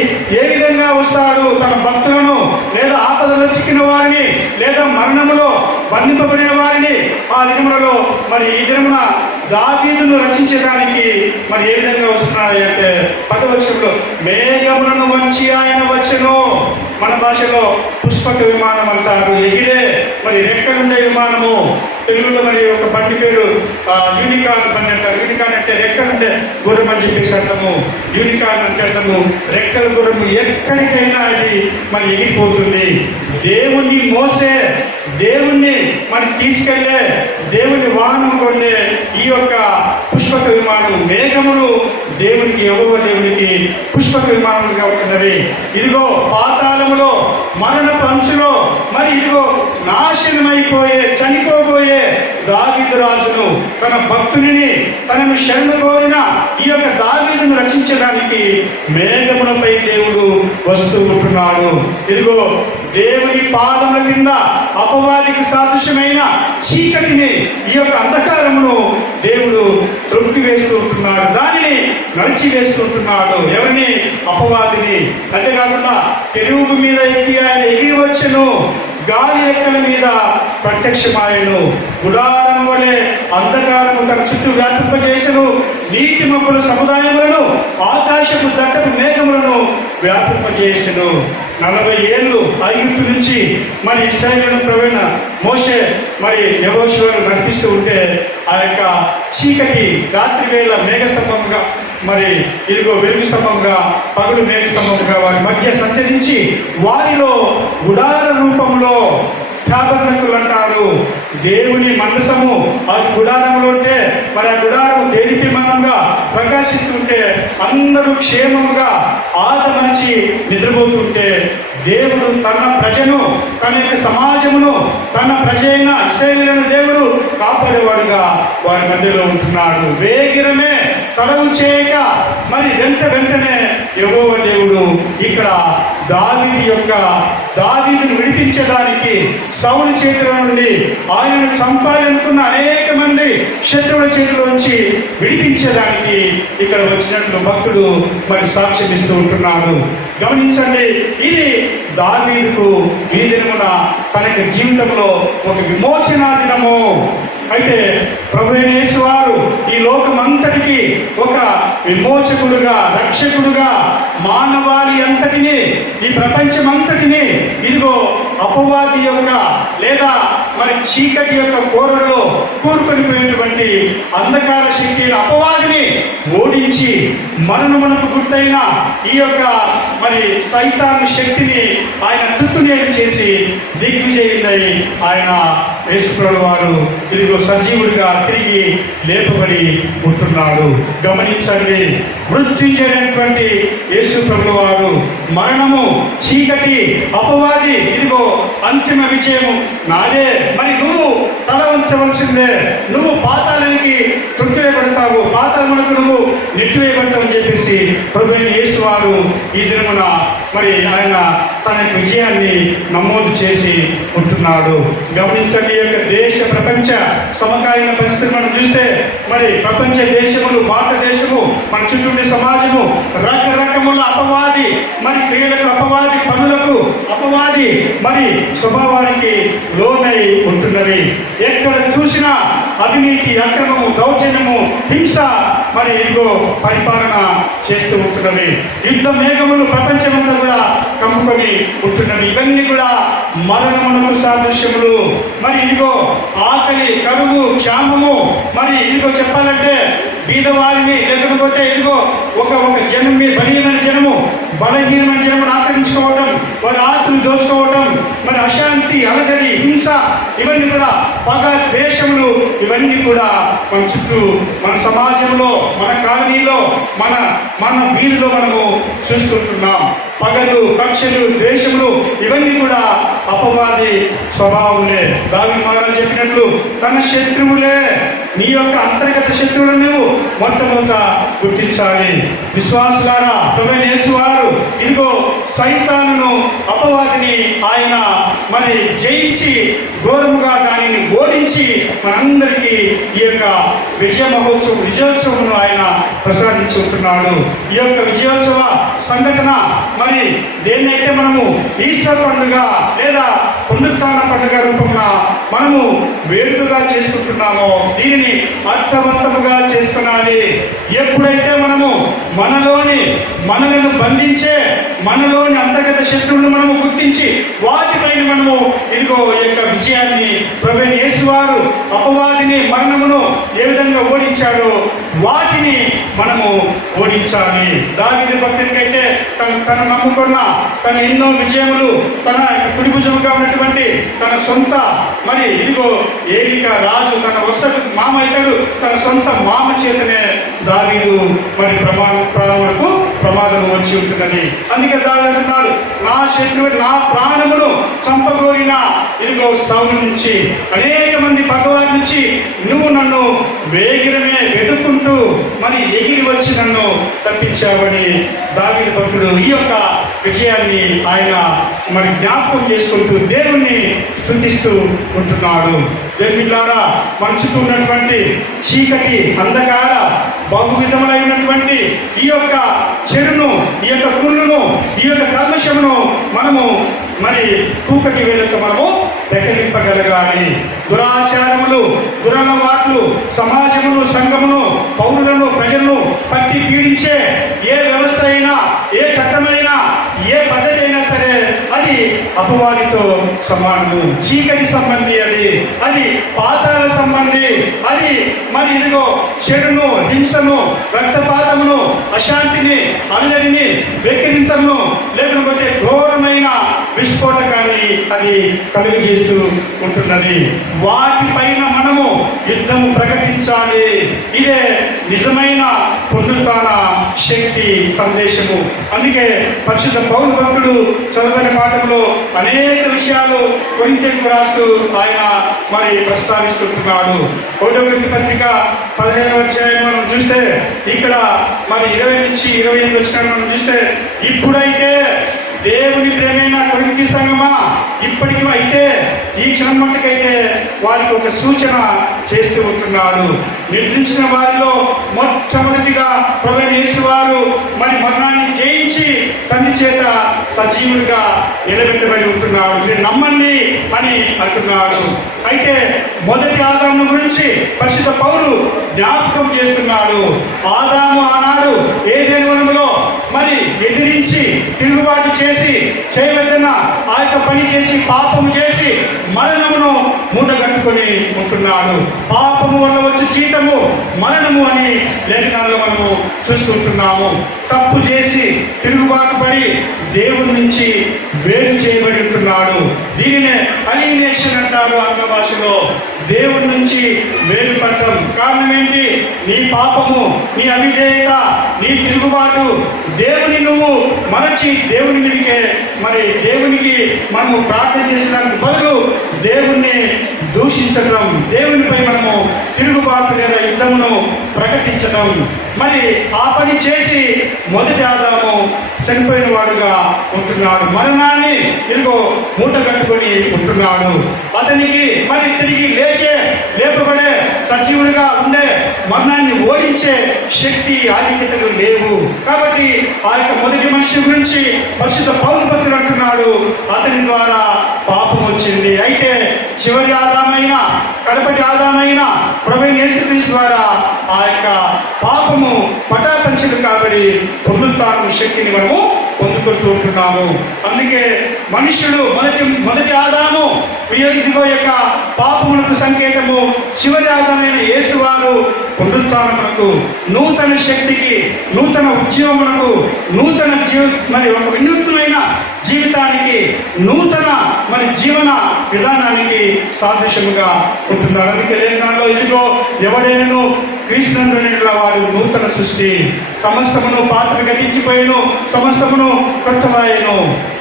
ఏ విధంగా వస్తాడు తన భక్తులను, లేదా ఆపదలో చిక్కిన వారిని, లేదా మరణములో బంధింపబడిన వారిని ఆ దినములలో మరి ఈ దినమున దావీదును రక్షించడానికి మరి ఏ విధంగా వస్తున్నాడు అంటే 10వ వచనంలో మేఘములను వంచి ఆయన వచ్చెను. మన భాషలో పుష్పక విమానం అంటారు, ఎగిరే మరి రెక్కలుండే విమానము. తెలుగులో మరి ఒక బండి పేరు యూనికార్న్ బండి అంటారు. యూనికార్న్ అంటే రెక్కలుండే గుర్రం అని చెప్పేసి అర్థము. యూనికార్న్ అంటే అర్థము రెక్కల గుర్రం. ఎక్కడికైనా అది మరి ఎగిరిపోతుంది. దేవుణ్ణి మోసే, దేవుణ్ణి మరి తీసుకెళ్లే, దేవుని వాహనం కొండే ఈ యొక్క పుష్పక విమానం మేఘములు దేవునికి, యెహోవా దేవునికి పుష్పక విమానములుగా ఉంటున్నవి. ఇదిగో పాతాళములో, మరణపు అంచులో మరి ఇదిగో నాశనమైపోయే, చనిపోబోయే దావీదు రాజును, తన భక్తుని, తనను శరణు కోరిన ఈ యొక్క దావీదును రక్షించడానికి మేఘములపై దేవుడు వస్తూ ఉంటున్నాడు. ఇదిగో దేవుని పాదముల కింద అపవాదికి సాదృశ్యమైన చీకటిని, ఈ యొక్క అంధకారమును దేవుడు త్రొక్కి వేస్తూ ఉంటున్నాడు. దానిని నడిచివేస్తూ ఉంటున్నాడు. ఎవరిని? అపవాదిని. అంతేకాకుండా కెరూబు మీద ఎక్కి ఆయన ఎగిరి వచ్చెను, గాలి రెక్కల మీద ప్రత్యక్షమాయను, గుడారం వలె అంధకారము తన చుట్టూ వ్యాపింపజేసెను, నీటి మబ్బుల సముదాయములను, ఆకాశపు దట్టపు మేఘములను వ్యాపింపజేసెను. 40 ఏళ్ళు ఐగుప్తు నుంచి మరి ఇశ్రాయేలును ప్రవీణ మోషే మరి యెహోషువను నడిపిస్తూ ఉంటే ఆ యొక్క చీకటి రాత్రి వేళ మేఘస్తంభముగా మరి ఇదిగో వెలుగు స్తంభముగా, పగలు మేఘ స్తంభముగా వారి మధ్య సంచరించి వారిలో గుడార రూపంలో టాబర్నకులు అంటారు. దేవుని మందసము ఆ గుడారంలో ఉంటే మరి ఆ గుడారము దేదీప్యమానంగా ప్రకాశిస్తుంటే అందరూ క్షేమముగా ఆదమరిచి నిద్రపోతుంటే దేవుడు తన ప్రజను, తన యొక్క సమాజమును, తన ప్రజ అయిన ఇశ్రాయేలును దేవుడు కాపాడేవాడుగా వారి మధ్యలో ఉంటున్నాడు. వేగిరమే తడవు చేయక మరి వెంటనే యెహోవా దేవుడు ఇక్కడ దావీదును విడిపించడానికి సౌలు చేతుల నుండి ఆయనను చంపాలనుకున్న అనేక మంది శత్రువుల చేతిలో నుంచి విడిపించడానికి ఇక్కడ వచ్చినట్లు భక్తుడు మరి సాక్ష్యం ఇస్తూ ఉంటున్నాడు. గమనించండి, ఇది దావీదుకు ఈ దినమున తన జీవితంలో ఒక విమోచనా దినము. అయితే ప్రభువైన యేసు వారు ఈ లోకమంతటికి ఒక విమోచకుడుగా, రక్షకుడుగా మానవాళి అంతటిని, ఈ ప్రపంచం అంతటిని ఇదిగో అపవాది యొక్క లేదా మరి చీకటి యొక్క కోరలో కూరుకొనిపోయినటువంటి అంధకార శక్తి అపవాదిని ఓడించి మరణమునకు గుర్తైన ఈ యొక్క మరి సైతాను శక్తిని ఆయన తుత్తునేలు చేసి దిగ్విజయుడై ఆయన యేసుప్రభువు వారు ఇదిగో సజీవుడిగా తిరిగి లేపబడి ఉంటున్నాడు. గమనించండి, మృత్యుంజయుడైనటువంటి యేసుప్రభువు వారు మరణము, చీకటి, అపవాది ఇదిగో అంతిమ విజయము నాదే, మరి నువ్వు తల ఉంచవలసిందే, నువ్వు పాతాళానికి తృప్తివేయబడతావు, పాతాళమునకు నువ్వు నెట్టివేయబడతావు అని చెప్పేసి ప్రభువైన యేసు వారు ఈ దినమున మరి ఆయన తన విజయాన్ని నమోదు చేసి ఉంటున్నాడు. గమనించండి, ఈ యొక్క దేశ ప్రపంచ సమకాలీన పరిస్థితులు మనం చూస్తే మరి ప్రపంచ దేశములు, భారతదేశము, మన చుట్టూ సమాజము రకరకముల అపవాది మరి క్రియలకు, అపవాది పనులకు, అపవాది మరి స్వభావానికి లోనై ఉంటున్నవి. ఎక్కడ చూసినా అవినీతి, అక్రమము, దౌర్జన్యము, హింస మరి ఇదిగో పరిపాలన చేస్తూ ఉంటున్నవి. యుద్ధ మేఘములు ప్రపంచమంతా కూడా కమ్ముకొని ఉంటున్నవి. ఇవన్నీ కూడా మరణమునకు సాదృశ్యములు. మరి ఇదిగో ఆకలి, కరువు, క్షామము, మరి ఇదిగో చెప్పాలంటే బీదవారిని, లేకపోతే ఇదిగో ఒక జనం, బలహీనమైన జనము బలహీనమైన జనమును ఆక్రమించుకోవటం, వారి ఆస్తులు దోచుకోవటం, మరి అశాంతి, అలజడి, హింస, ఇవన్నీ కూడా పగ, ద్వేషములు, ఇవన్నీ కూడా మన చుట్టూ, మన సమాజంలో, మన కాలనీలో, మన వీధిలో మనము చూస్తుంటున్నాం. పగలు, కక్షలు, ద్వేషములు, ఇవన్నీ కూడా అపవాది స్వభావములే. దావీదు మహారాజు చెప్పినట్లు తన శత్రువులే. నీ యొక్క అంతర్గత శత్రువులను నువ్వు మొట్టమొదట గుర్తించాలి. విశ్వాసులారా, ప్రభువైన యేసు వారు ఇదిగో సైతానును, అపవాదిని ఆయన మరి జయించి ఘోరముగా దానిని ఓడించి మనందరికీ ఈ యొక్క విజయోత్సవమును ఆయన ప్రసాదించి ఉంటున్నాడు. ఈ యొక్క విజయోత్సవ సంఘటన మరి దేన్నైతే మనము ఈస్టర్ పండుగ లేదా పునరుత్థాన పండుగ రూపమున మనము వేడుకగా చేసుకుంటున్నామో దీనిని అర్థవంతముగా చేసుకున్నాలి. ఎప్పుడైతే మనము మనలను బంధించే మనలోని అంతర్గత శత్రువులను మనము గుర్తించి వాటిపైన మనము ఇదిగో ఈ యొక్క విజయాన్ని ప్రభువైన యేసు వారు అపవాదిని, మరణమును ఏ విధంగా ఓడించాడో వాటిని మనము ఓడించాలి. దావీదు భక్తునికైతే తను నమ్ముకున్న తన ఎన్నో విజయములు, తన కుడి భుజముగా ఉన్నటువంటి తన సొంత మరి ఇదిగో ఏలిక రాజు, తన వరుసకు మామ ఇతడు, తన సొంత మామ చేతనే దావీదు మరి ప్రమాదము వచ్చి ఉంటున్నది. అందుకే దావీదు అంటున్నాడు, నా శత్రువు నా ప్రాణమును చంపగోరిన ఇదిగో సౌలు నుంచి, అనేక మంది పగవారి నుంచి నువ్వు నన్ను వేగిరమే వెతుక్కుంటూ మరి ఎగిరి వచ్చి నన్ను తప్పించావని దావీదు భక్తుడు ఈ యొక్క విజయాన్ని ఆయన మరి జ్ఞాపకం చేసుకుంటూ దేవుణ్ణి స్తుతిస్తూ ఉంటున్నాడు. దేవునిలారా, మన చుట్టూ ఉన్నటువంటి చీకటి, అంధకార, బహువిధములైనటువంటి ఈ యొక్క చెడును, ఈ యొక్క కుళ్ళును, ఈ యొక్క కల్మషమును మనము మరి కూకటి వేలతో మనము పెకలింపగలగాలి. దురాచారములు, దురలవాట్లు సమాజమును, సంఘమును, పౌరులను, ప్రజలను పట్టి పీడించే ఏ వ్యవస్థ అయినా, ఏ చట్టమైనా, ఏ పద్ధతి అయినా సరే అది అపవాదితో సమానము. చీకటి సంబంధి అది పాతాల సంబంధి, అది మరి ఇదిగో చెడును, హింసను, రక్తపాతమును, అశాంతిని, అల్లరిని, వెక్కిరింతలను, లేకపోతే ఘోరమైన విస్ఫోటకాన్ని అది కలుగజేస్తూ ఉంటున్నది. వాటిపైన మనము యుద్ధము ప్రకటించాలి. ఇదే నిజమైన పునరుత్థాన శక్తి సందేశము. అందుకే పరిశుద్ధ పౌలు భక్తుడు చదువుని పాఠంలో అనేక విషయాలు కొరింథీయులకు రాస్తూ ఆయన మరి ప్రస్తావిస్తుంటున్నాడు. 1వ కొరింథీ పత్రిక 15వ అధ్యాయం మనం చూస్తే ఇక్కడ మరి 20 నుంచి 28 వచ్చిన మనం చూస్తే, ఇప్పుడైతే దేవుని ప్రేమైన కొరింథీ సంఘమా, ఇప్పటికీ అయితే ఈ క్షణం మట్టుకైతే వారికి ఒక సూచన చేస్తూ ఉంటున్నాడు. నిద్రించిన వారిలో మొట్టమొదటిగా ప్రభువైన యేసు వారు మరి మరణాన్ని జయించి తండ్రి చేత సజీవుడిగా నిలబెట్టబడి ఉంటున్నాడు. మీరు నమ్మండి అని అంటున్నాడు. అయితే మొదటి ఆదాము గురించి పరిశుద్ధ పౌలు జ్ఞాపకం చేస్తున్నాడు. ఆదాము ఆనాడు ఏదెను వనములో మరి ఎదిరించి తిరుగుబాటు చేసి చేయవద్దన్న ఆ యొక్క పని చేసి పాపము చేసి మరణమును మూటగట్టుకొని ఉంటున్నాడు. పాపము వల్ల వచ్చే జీతము మరణము అని లేఖనాల్లో మనము చూస్తుంటున్నాము. తప్పు చేసి తిరుగుబాటు పడి దేవుని నుంచి వేరు చేయబడి ఉంటున్నాడు. దీనినే అలినేషన్ అంటారు ఆంగ్ల భాషలో. దేవుని నుంచి వేరుపడటం కారణం ఏంటి? నీ పాపము, నీ అవిధేయత, నీ తిరుగుబాటు. దేవుని నువ్వు మరచి దేవుని మీదకే మరి దేవునికి మనము ప్రార్థన చేసడానికి బదులు దేవుణ్ణి దూషించడం, దేవునిపై మనము తిరుగుబాటు లేదా యుద్ధమును ప్రకటించడం. మరి ఆ పని చేసి మొదటి ఆదాము చనిపోయిన వాడుగా ఉంటున్నాడు. మరణాన్ని ఇదిగో మూట కట్టుకొని ఉంటున్నాడు. అతనికి మరి తిరిగి లేపబడే సజీవుడిగా ఉండే మరణాన్ని ఓడించే శక్తి, ఆధిక్యతలు లేవు. కాబట్టి ఆ యొక్క మొదటి మనిషి గురించి పరిశుద్ధ పౌలు భక్తుడు అంటున్నాడు, అతని ద్వారా పాపం వచ్చింది. చేయబడింది. అయితే చివరి ఆదామైన కడపటి ఆదామైన ప్రభువైన యేసుక్రీస్తు ద్వారా ఆ యొక్క పాపము పటాపంచలు కాబడి పునరుత్థానం శక్తిని మనము పొందుకుంటూ ఉంటున్నాము. అందుకే మనుష్యుడు మొదటి ఆదాము ఇదిగో యొక్క పాపములకు సంకేతము, చివరి ఆదామైన యేసువారు పునరుత్థానమునకు, నూతన శక్తికి, నూతన ఉద్యోగమునకు, నూతన మరి ఒక వినూత్నమైన జీవితానికి, నూతన మరి జీవన విధానానికి సాదృశ్యముగా ఉంటున్నాడు. అందుకే లేఖనాల్లో ఇదిగో ఎవడైనను క్రీస్తునందున వారు నూతన సృష్టి, సమస్తమును పాత్ర గతించిపోయిను, సమస్తమును కొత్తవాయను.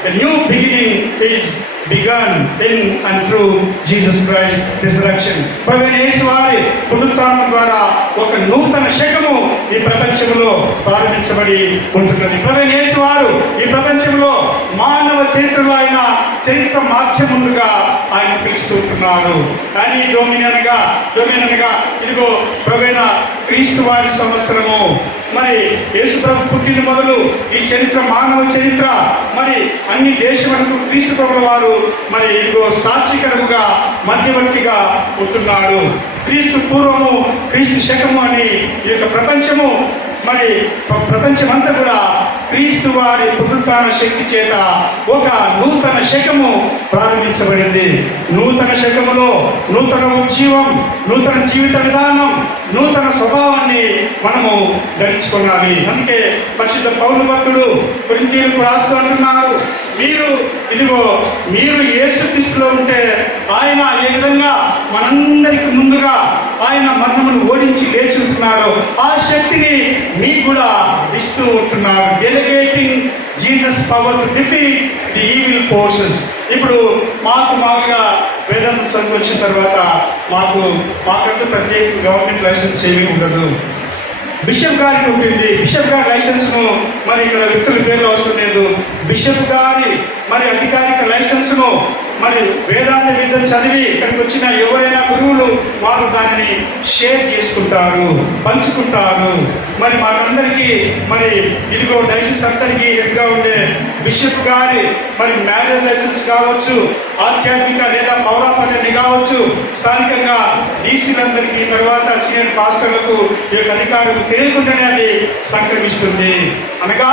A new beginning is begun in and through Jesus Christ resurrection. ప్రభువైన యేసు వారి పునరుత్థానం ద్వారా ఒక నూతన శకము ఈ ప్రపంచంలో ప్రారంభించబడి ఉంటున్నది. ప్రభువైన యేసు వారు ఈ ప్రపంచంలో మానవ చరిత్రలో ఆయన చరిత్ర మార్చముందుగా ఆయన పిలుస్తూ ఉంటున్నారు. కానీ డొమినియన్గా ఇదిగో ప్రభువైన క్రీస్తు వారి సంవత్సరము, మరి యేసు ప్రభు పుట్టిన మొదలు ఈ చరిత్ర, మానవ చరిత్ర, మరి అన్ని దేశములకు క్రీస్తు ప్రభుల వారు మరి ఇదిగో సాక్షికరముగా మధ్యవర్తిగా ఉంటున్నాడు. క్రీస్తు పూర్వము, క్రీస్తు శకము అని ఈ యొక్క ప్రపంచము, మరి ప్రపంచమంతా కూడా క్రీస్తు వారి పునరుత్థాన శక్తి చేత ఒక నూతన శకము ప్రారంభించబడింది. నూతన శకములో నూతన ఉజ్జీవం, నూతన జీవిత విధానం, నూతన స్వభావాన్ని మనము ధరించుకోవాలి. అందుకే పరిశుద్ధ పౌలు భక్తుడు కొరింథీయులకు రాస్తూ అంటున్నారు, మీరు యేసుక్రీస్తులో ఉంటే ఆయన ఏ విధంగా మనందరికి ముందుగా ఆయన మరణమును ఓడించి లేచి ఉంటున్నాడో ఆ శక్తిని మీకు కూడా ఇస్తూ ఉంటున్నారు. Delegating Jesus power to defeat the evil forces. ఇప్పుడు మామూలుగా వేదాంతం చదువు వచ్చిన తర్వాత మాకంటూ ప్రత్యేక గవర్నమెంట్ లైసెన్స్ ఏమీ ఉండదు. బిషప్ గారికి ఉంటుంది. బిషప్ గారి లైసెన్స్ను మరి ఇక్కడ వ్యక్తుల పేర్లు అవసరం లేదు. బిషప్ గారి మరి అధికారిక లైసెన్స్ను మరి వేదాంత విద్యను చదివి ఇక్కడికి వచ్చిన ఎవరైనా గురువులు వారు దానిని షేర్ చేసుకుంటారు, పంచుకుంటారు. మరి మాకందరికీ మరి ఇదిగో డైసిస్ అందరికీ హెడ్గా ఉండే బిషప్ గారి మరి మ్యారేజ్ లైసెన్స్ కావచ్చు, ఆధ్యాత్మిక లేదా పవర్ ఆఫ్ అటర్నీ కావచ్చు, స్థానికంగా డీసీలందరికీ, తర్వాత సీనియర్ పాస్టర్లకు ఈ యొక్క అధికారులు తెలియకుండానే అది సంక్రమిస్తుంది. అనగా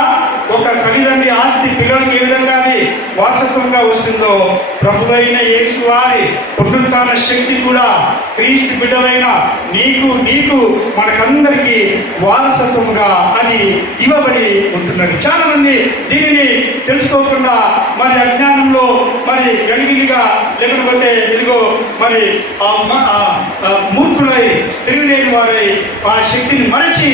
ఒక తల్లిదండ్రి ఆస్తి పిల్లలకి ఏ విధంగా అది వారసత్వంగా వస్తుందో ప్రభువైన యేసు వారి పునరుత్థాన శక్తి కూడా క్రీస్తు బిడ్డవైన నీకు మనకందరికీ వారసత్వముగా అది ఇవ్వబడి ఉంటున్నది. చాలా మంది దీనిని తెలుసుకోకుండా మరి అజ్ఞానంలో మరి గలిగిలిగా, లేకపోతే ఇదిగో మరి మూర్ఖులై తిరిగిలేని వారై ఆ శక్తిని మరచి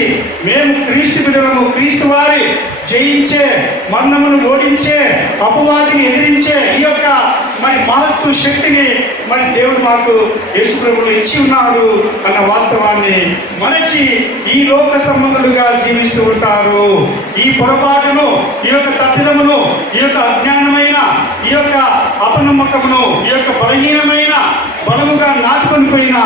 మేము క్రీస్తు బిడ్డలము, క్రీస్తు వారి జయించే, మరణమును ఓడించే, అపవాదిని ఎదిరించే ఈ యొక్క మరి మహత్తు శక్తిని మరి దేవుడు మాకు యేసు ప్రభువులో ఇచ్చి ఉన్నాడు అన్న వాస్తవాన్ని మరచి ఈ లోక సంబంధులుగా జీవిస్తూ ఉంటారు. ఈ పొరపాటును, ఈ యొక్క తప్పిదమును, ఈ యొక్క అజ్ఞానమైన, ఈ యొక్క అపనమ్మకమును, ఈ యొక్క బలహీనమైన బలముగా నాటుకొని పోయిన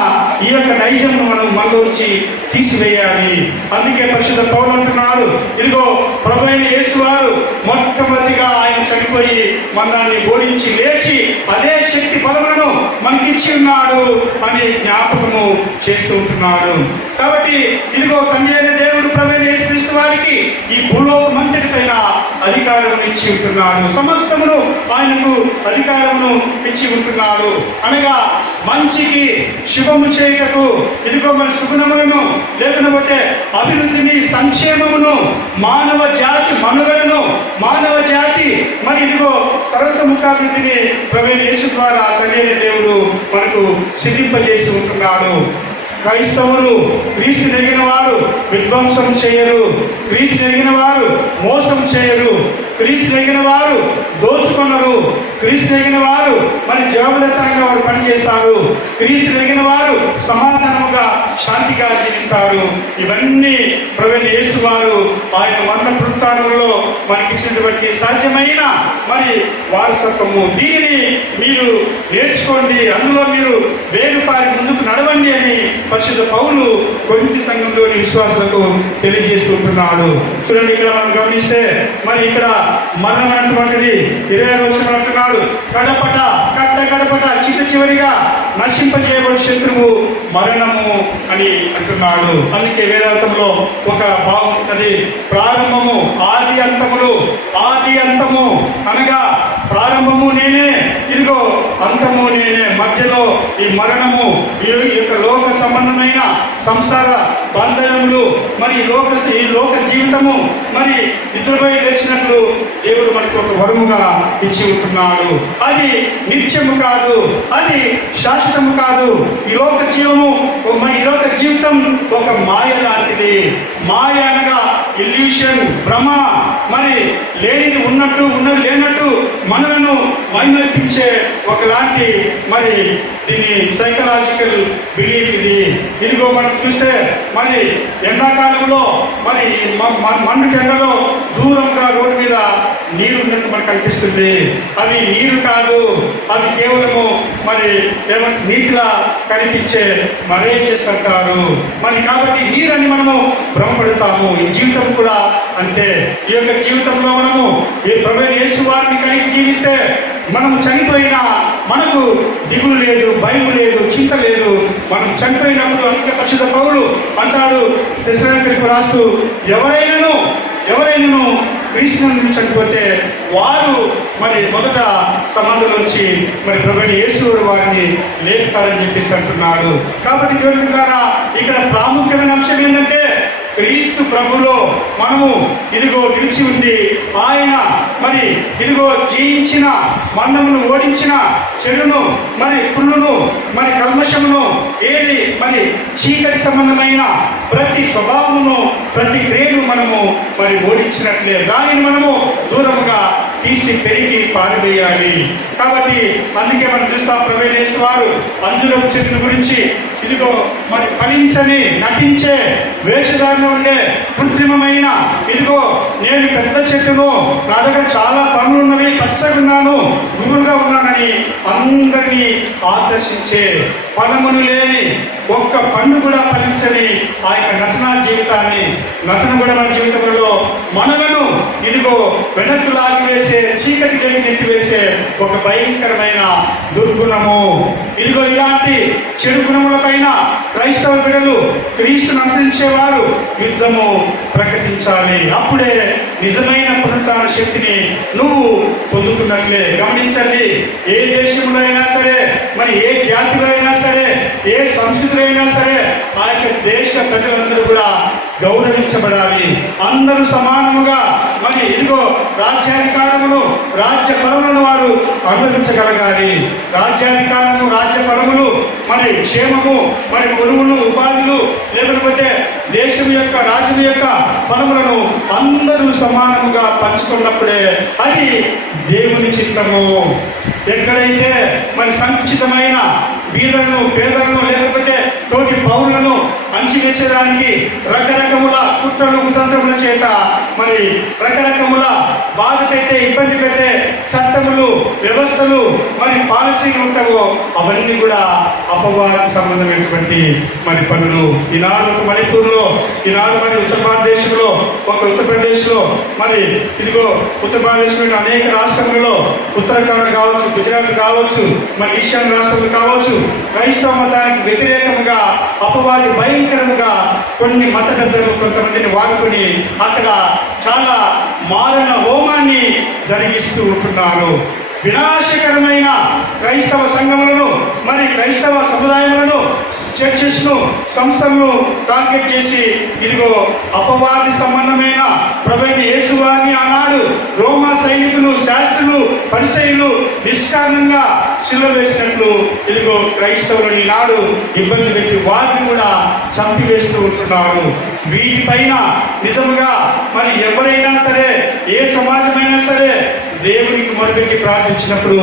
ఈ యొక్క నైజమును మనం మనలోంచి తీసివేయాలి. అందుకే పరిశుద్ధ పౌలు అంటున్నాడు, ఇదిగో ప్రభువైన యేసు వారు మొట్టమొదటిగా ఆయన చనిపోయి మరణాన్ని ఓడించి లేచి అదే శక్తి బలములను మనకిచ్చి ఉన్నాడు అని జ్ఞాపకము చేస్తూ ఉంటున్నాడు. కాబట్టి ఇదిగో తండ్రి అయిన దేవుడు ప్రభువైన యేసుక్రీస్తు వారికి ఈ భూలోకమంతటి పైన అధికారం ఇచ్చి ఉంటున్నాడు. సమస్తమును ఆయనకు అధికారమును ఇచ్చి ఉంటున్నాడు. అనగా మంచికి శుభము చేయటకు, ఇదిగో మరి సుగుణములను, లేకపోతే అభివృద్ధిని, సంక్షేమమును, మానవ జాతి మనుగడను, మానవ జాతి మరి ఇదిగో సర్వతోముఖాభివృద్ధిని ప్రభువైన యేసు ద్వారా తండ్రి దేవుడు మనకు సిద్ధింపజేసి ఉంటున్నాడు. క్రైస్తవులు క్రీస్తు నెరిగిన వారు విధ్వంసం చేయరు, క్రీస్తు నెరిగిన వారు మోసం చేయరు, క్రీస్తు నెరిగిన వారు దోచుకొనరు, క్రీస్తు నెరిగిన వారు మరి జవాబుదారితనంగా వారు పనిచేస్తారు, క్రీస్తు నెరిగిన వారు సమాధానముగా శాంతిగా జీవిస్తారు. ఇవన్నీ ప్రభువైన యేసు వారు ఆయన మరణ పునరుత్థానంలో మనకి ఇచ్చినటువంటి సాధ్యమైన మరి వారసత్వము. దీనిని మీరు నేర్చుకోండి, అందులో మీరు వేరుపారి ముందుకు నడవండి అని పరిశుద్ధ పౌలు కొరింథీ సంఘంలోని విశ్వాసులకు తెలియజేస్తుంటున్నాడు. చూడండి, ఇక్కడ మనం గమనిస్తే మరి ఇక్కడ మరణం అన్నటువంటిది 20వ వచనం అంటున్నాడు, కడపట చివరిగా నశింపజేయబడి శత్రువు మరణము అని అంటున్నాడు. అందుకే వేదాంతంలో ఒక భావం ఉన్నది, ప్రారంభము ఆది అంతములు. ఆది అంతము అనగా ప్రారంభము నేనే, ఇదిగో అంతము నేనే. మధ్యలో ఈ మరణము, ఈ యొక్క లోక సంబంధమైన సంసార బంధనములు, మరి ఈ లోక జీవితము మరి నిద్రపోయి లేచినట్లు దేవుడు మనకు ఒక వరముగా ఇచ్చి ఉంటున్నాడు. అది నిత్యము కాదు, అది శాశ్వతము కాదు. ఈ లోక జీవము, ఈ లోక జీవితం ఒక మాయ లాంటిది. మాయ అనగా ఇల్యూషన్, భ్రమ. మరి లేనిది ఉన్నట్టు, ఉన్నది లేనట్టు మనలను మైమరిపించే ఒకలాంటి మరి దీని సైకలాజికల్ బిలీఫ్ ఇది. ఇదిగో మనం చూస్తే మరి ఎండాకాలంలో మరి మండు టెండలో దూరంగా రోడ్డు మీద నీరు ఉన్నట్టు మనకు కనిపిస్తుంది. అవి నీరు కాదు, అవి కేవలము మరి నీటిలా కనిపించే మరేజెస్ అంటారు. మరి కాబట్టి నీరని మనము భ్రమపడతాము. ఈ జీవితం కూడా అంతే. ఈ యొక్క జీవితంలో మనము ఈ ప్రభువైన యేసు వారిని కలిగి జీవిస్తే మనం చనిపోయినా మనకు దిగులు లేదు, భయం లేదు, చింత లేదు. మనం చనిపోయినప్పుడు అందుకే పరిశుద్ధ పౌలు అంటాడు తెస్సలోనికీయులకు రాస్తూ, ఎవరైనాను క్రీస్తు నుండి చనిపోతే వారు మరి మొదట సమాధులు వచ్చి మరి ప్రభువైన యేసు వారిని లేపుతారని చెప్పేసి అంటున్నాడు. కాబట్టి దేవుని ద్వారా ఇక్కడ ప్రాముఖ్యమైన అంశం ఏంటంటే క్రీస్తు ప్రభులో మనము ఇదిగో నిలిచి ఉంది. ఆయన మరి ఇదిగో జయించిన, మరణమును ఓడించిన, చెడును మరి కుళ్ళును మరి కల్మషమును, ఏది మరి చీకటి సంబంధమైన ప్రతి స్వభావమును, ప్రతి క్రియను మనము మరి ఓడించినట్లే దానిని మనము దూరముగా తీసి పెరిగి పారివేయాలి. కాబట్టి అందుకే మనం చూస్తాం ప్రభువైన యేసు వారు అంజూరపు చెట్టును గురించి ఇదిగో మరి ఫలించని నటించే వేషధారణ ఉండే కృత్రిమమైన, ఇదిగో నేను పెద్ద చెట్టును, నా దగ్గర చాలా పనులు ఉన్నవి, పచ్చగా ఉన్నాను, గుబురుగా ఉన్నానని అందరినీ ఆకర్షించే, ఫలములు లేని ఒక్క పండు కూడా ఫలించని ఆ యొక్క నటన కూడా మన జీవితంలో మనలను ఇదిగో వెనక్కు లాగివేసే, చీకటిలోకి నెట్టివేసే ఒక భయంకరమైన దుర్గుణము. ఇదిగో ఇలాంటి చెడు గుణముల పైన క్రైస్తవ బిడ్డలు, క్రీస్తును అనుసరించేవారు యుద్ధము ప్రకటించాలి. అప్పుడే నిజమైన పునరుత్థాన శక్తిని నువ్వు పొందుకున్నట్లే. గమనించండి, ఏ దేశంలో అయినా సరే, మరి ఏ జాతిలో అయినా సరే, ఏ సంస్కృతిలో అయినా సరే, ఆ యొక్క దేశ ప్రజలందరూ కూడా గౌరవించబడాలి. అందరూ సమానముగా మరి ఇదిగో రాజ్యాధికారమును, రాజ్య ఫలములను వారు అనుభవించగలగాలి. రాజ్యాధికారము, రాజ్య ఫలములు, మరి క్షేమము, మరి కొలువులు, ఉపాధులు, లేకపోతే దేశం యొక్క, రాజ్యం యొక్క ఫలములను అందరూ సమానముగా పంచుకున్నప్పుడే అది దేవుని చిత్తము. ఎక్కడైతే మరి సంకుచితమైన బీదలను, పేదలను, లేకపోతే తోటి పౌరులను అంచివేసేదానికి రకరకముల కుట్రలు, కుతంత్రముల చేత మరి రకరకముల బాధ పెట్టే, ఇబ్బంది పెట్టే చట్టములు, వ్యవస్థలు, మరి పాలసీలు ఉంటావో అవన్నీ కూడా అపవాదానికి సంబంధమైనటువంటి మరి పనులు. ఈనాడు ఒక మణిపూర్లో, ఈనాడు మరి ఉత్తరప్రదేశ్లో, ఉత్తరప్రదేశ్లో మరి ఇదిగో ఉత్తరప్రదేశ్లో అనేక రాష్ట్రములలో, ఉత్తరాఖండ్ కావచ్చు, గుజరాత్ కావచ్చు, మరి ఈశాన్య రాష్ట్రాలు కావచ్చు, క్రైస్తవ మతానికి వ్యతిరేకంగా అపవాది భయంకరంగా కొన్ని మత పెద్దలు కొంతమందిని వాడుకొని అక్కడ చాలా మారణ హోమాన్ని జరిగిస్తూ ఉంటున్నారు. వినాశకరమైన క్రైస్తవ సంఘములను, మరి క్రైస్తవ సముదాయములను, చర్చెస్ను, సంస్థలను టార్గెట్ చేసి ఇదిగో అపవాది సంబంధమైన ప్రభువైన యేసు వారిని ఆనాడు రోమా సైనికులు, శాస్త్రులు, పరిసయ్యులు నిష్కారణంగా శిలువ వేసినట్లు ఇదిగో క్రైస్తవులను ఈనాడు ఇబ్బంది పెట్టి వారిని కూడా చంపివేస్తూ ఉంటున్నారు. వీటిపైన నిజముగా మరి ఎవరైనా సరే, ఏ సమాజమైనా సరే దేవునికి మొదలుపెట్టి ప్రార్థించినప్పుడు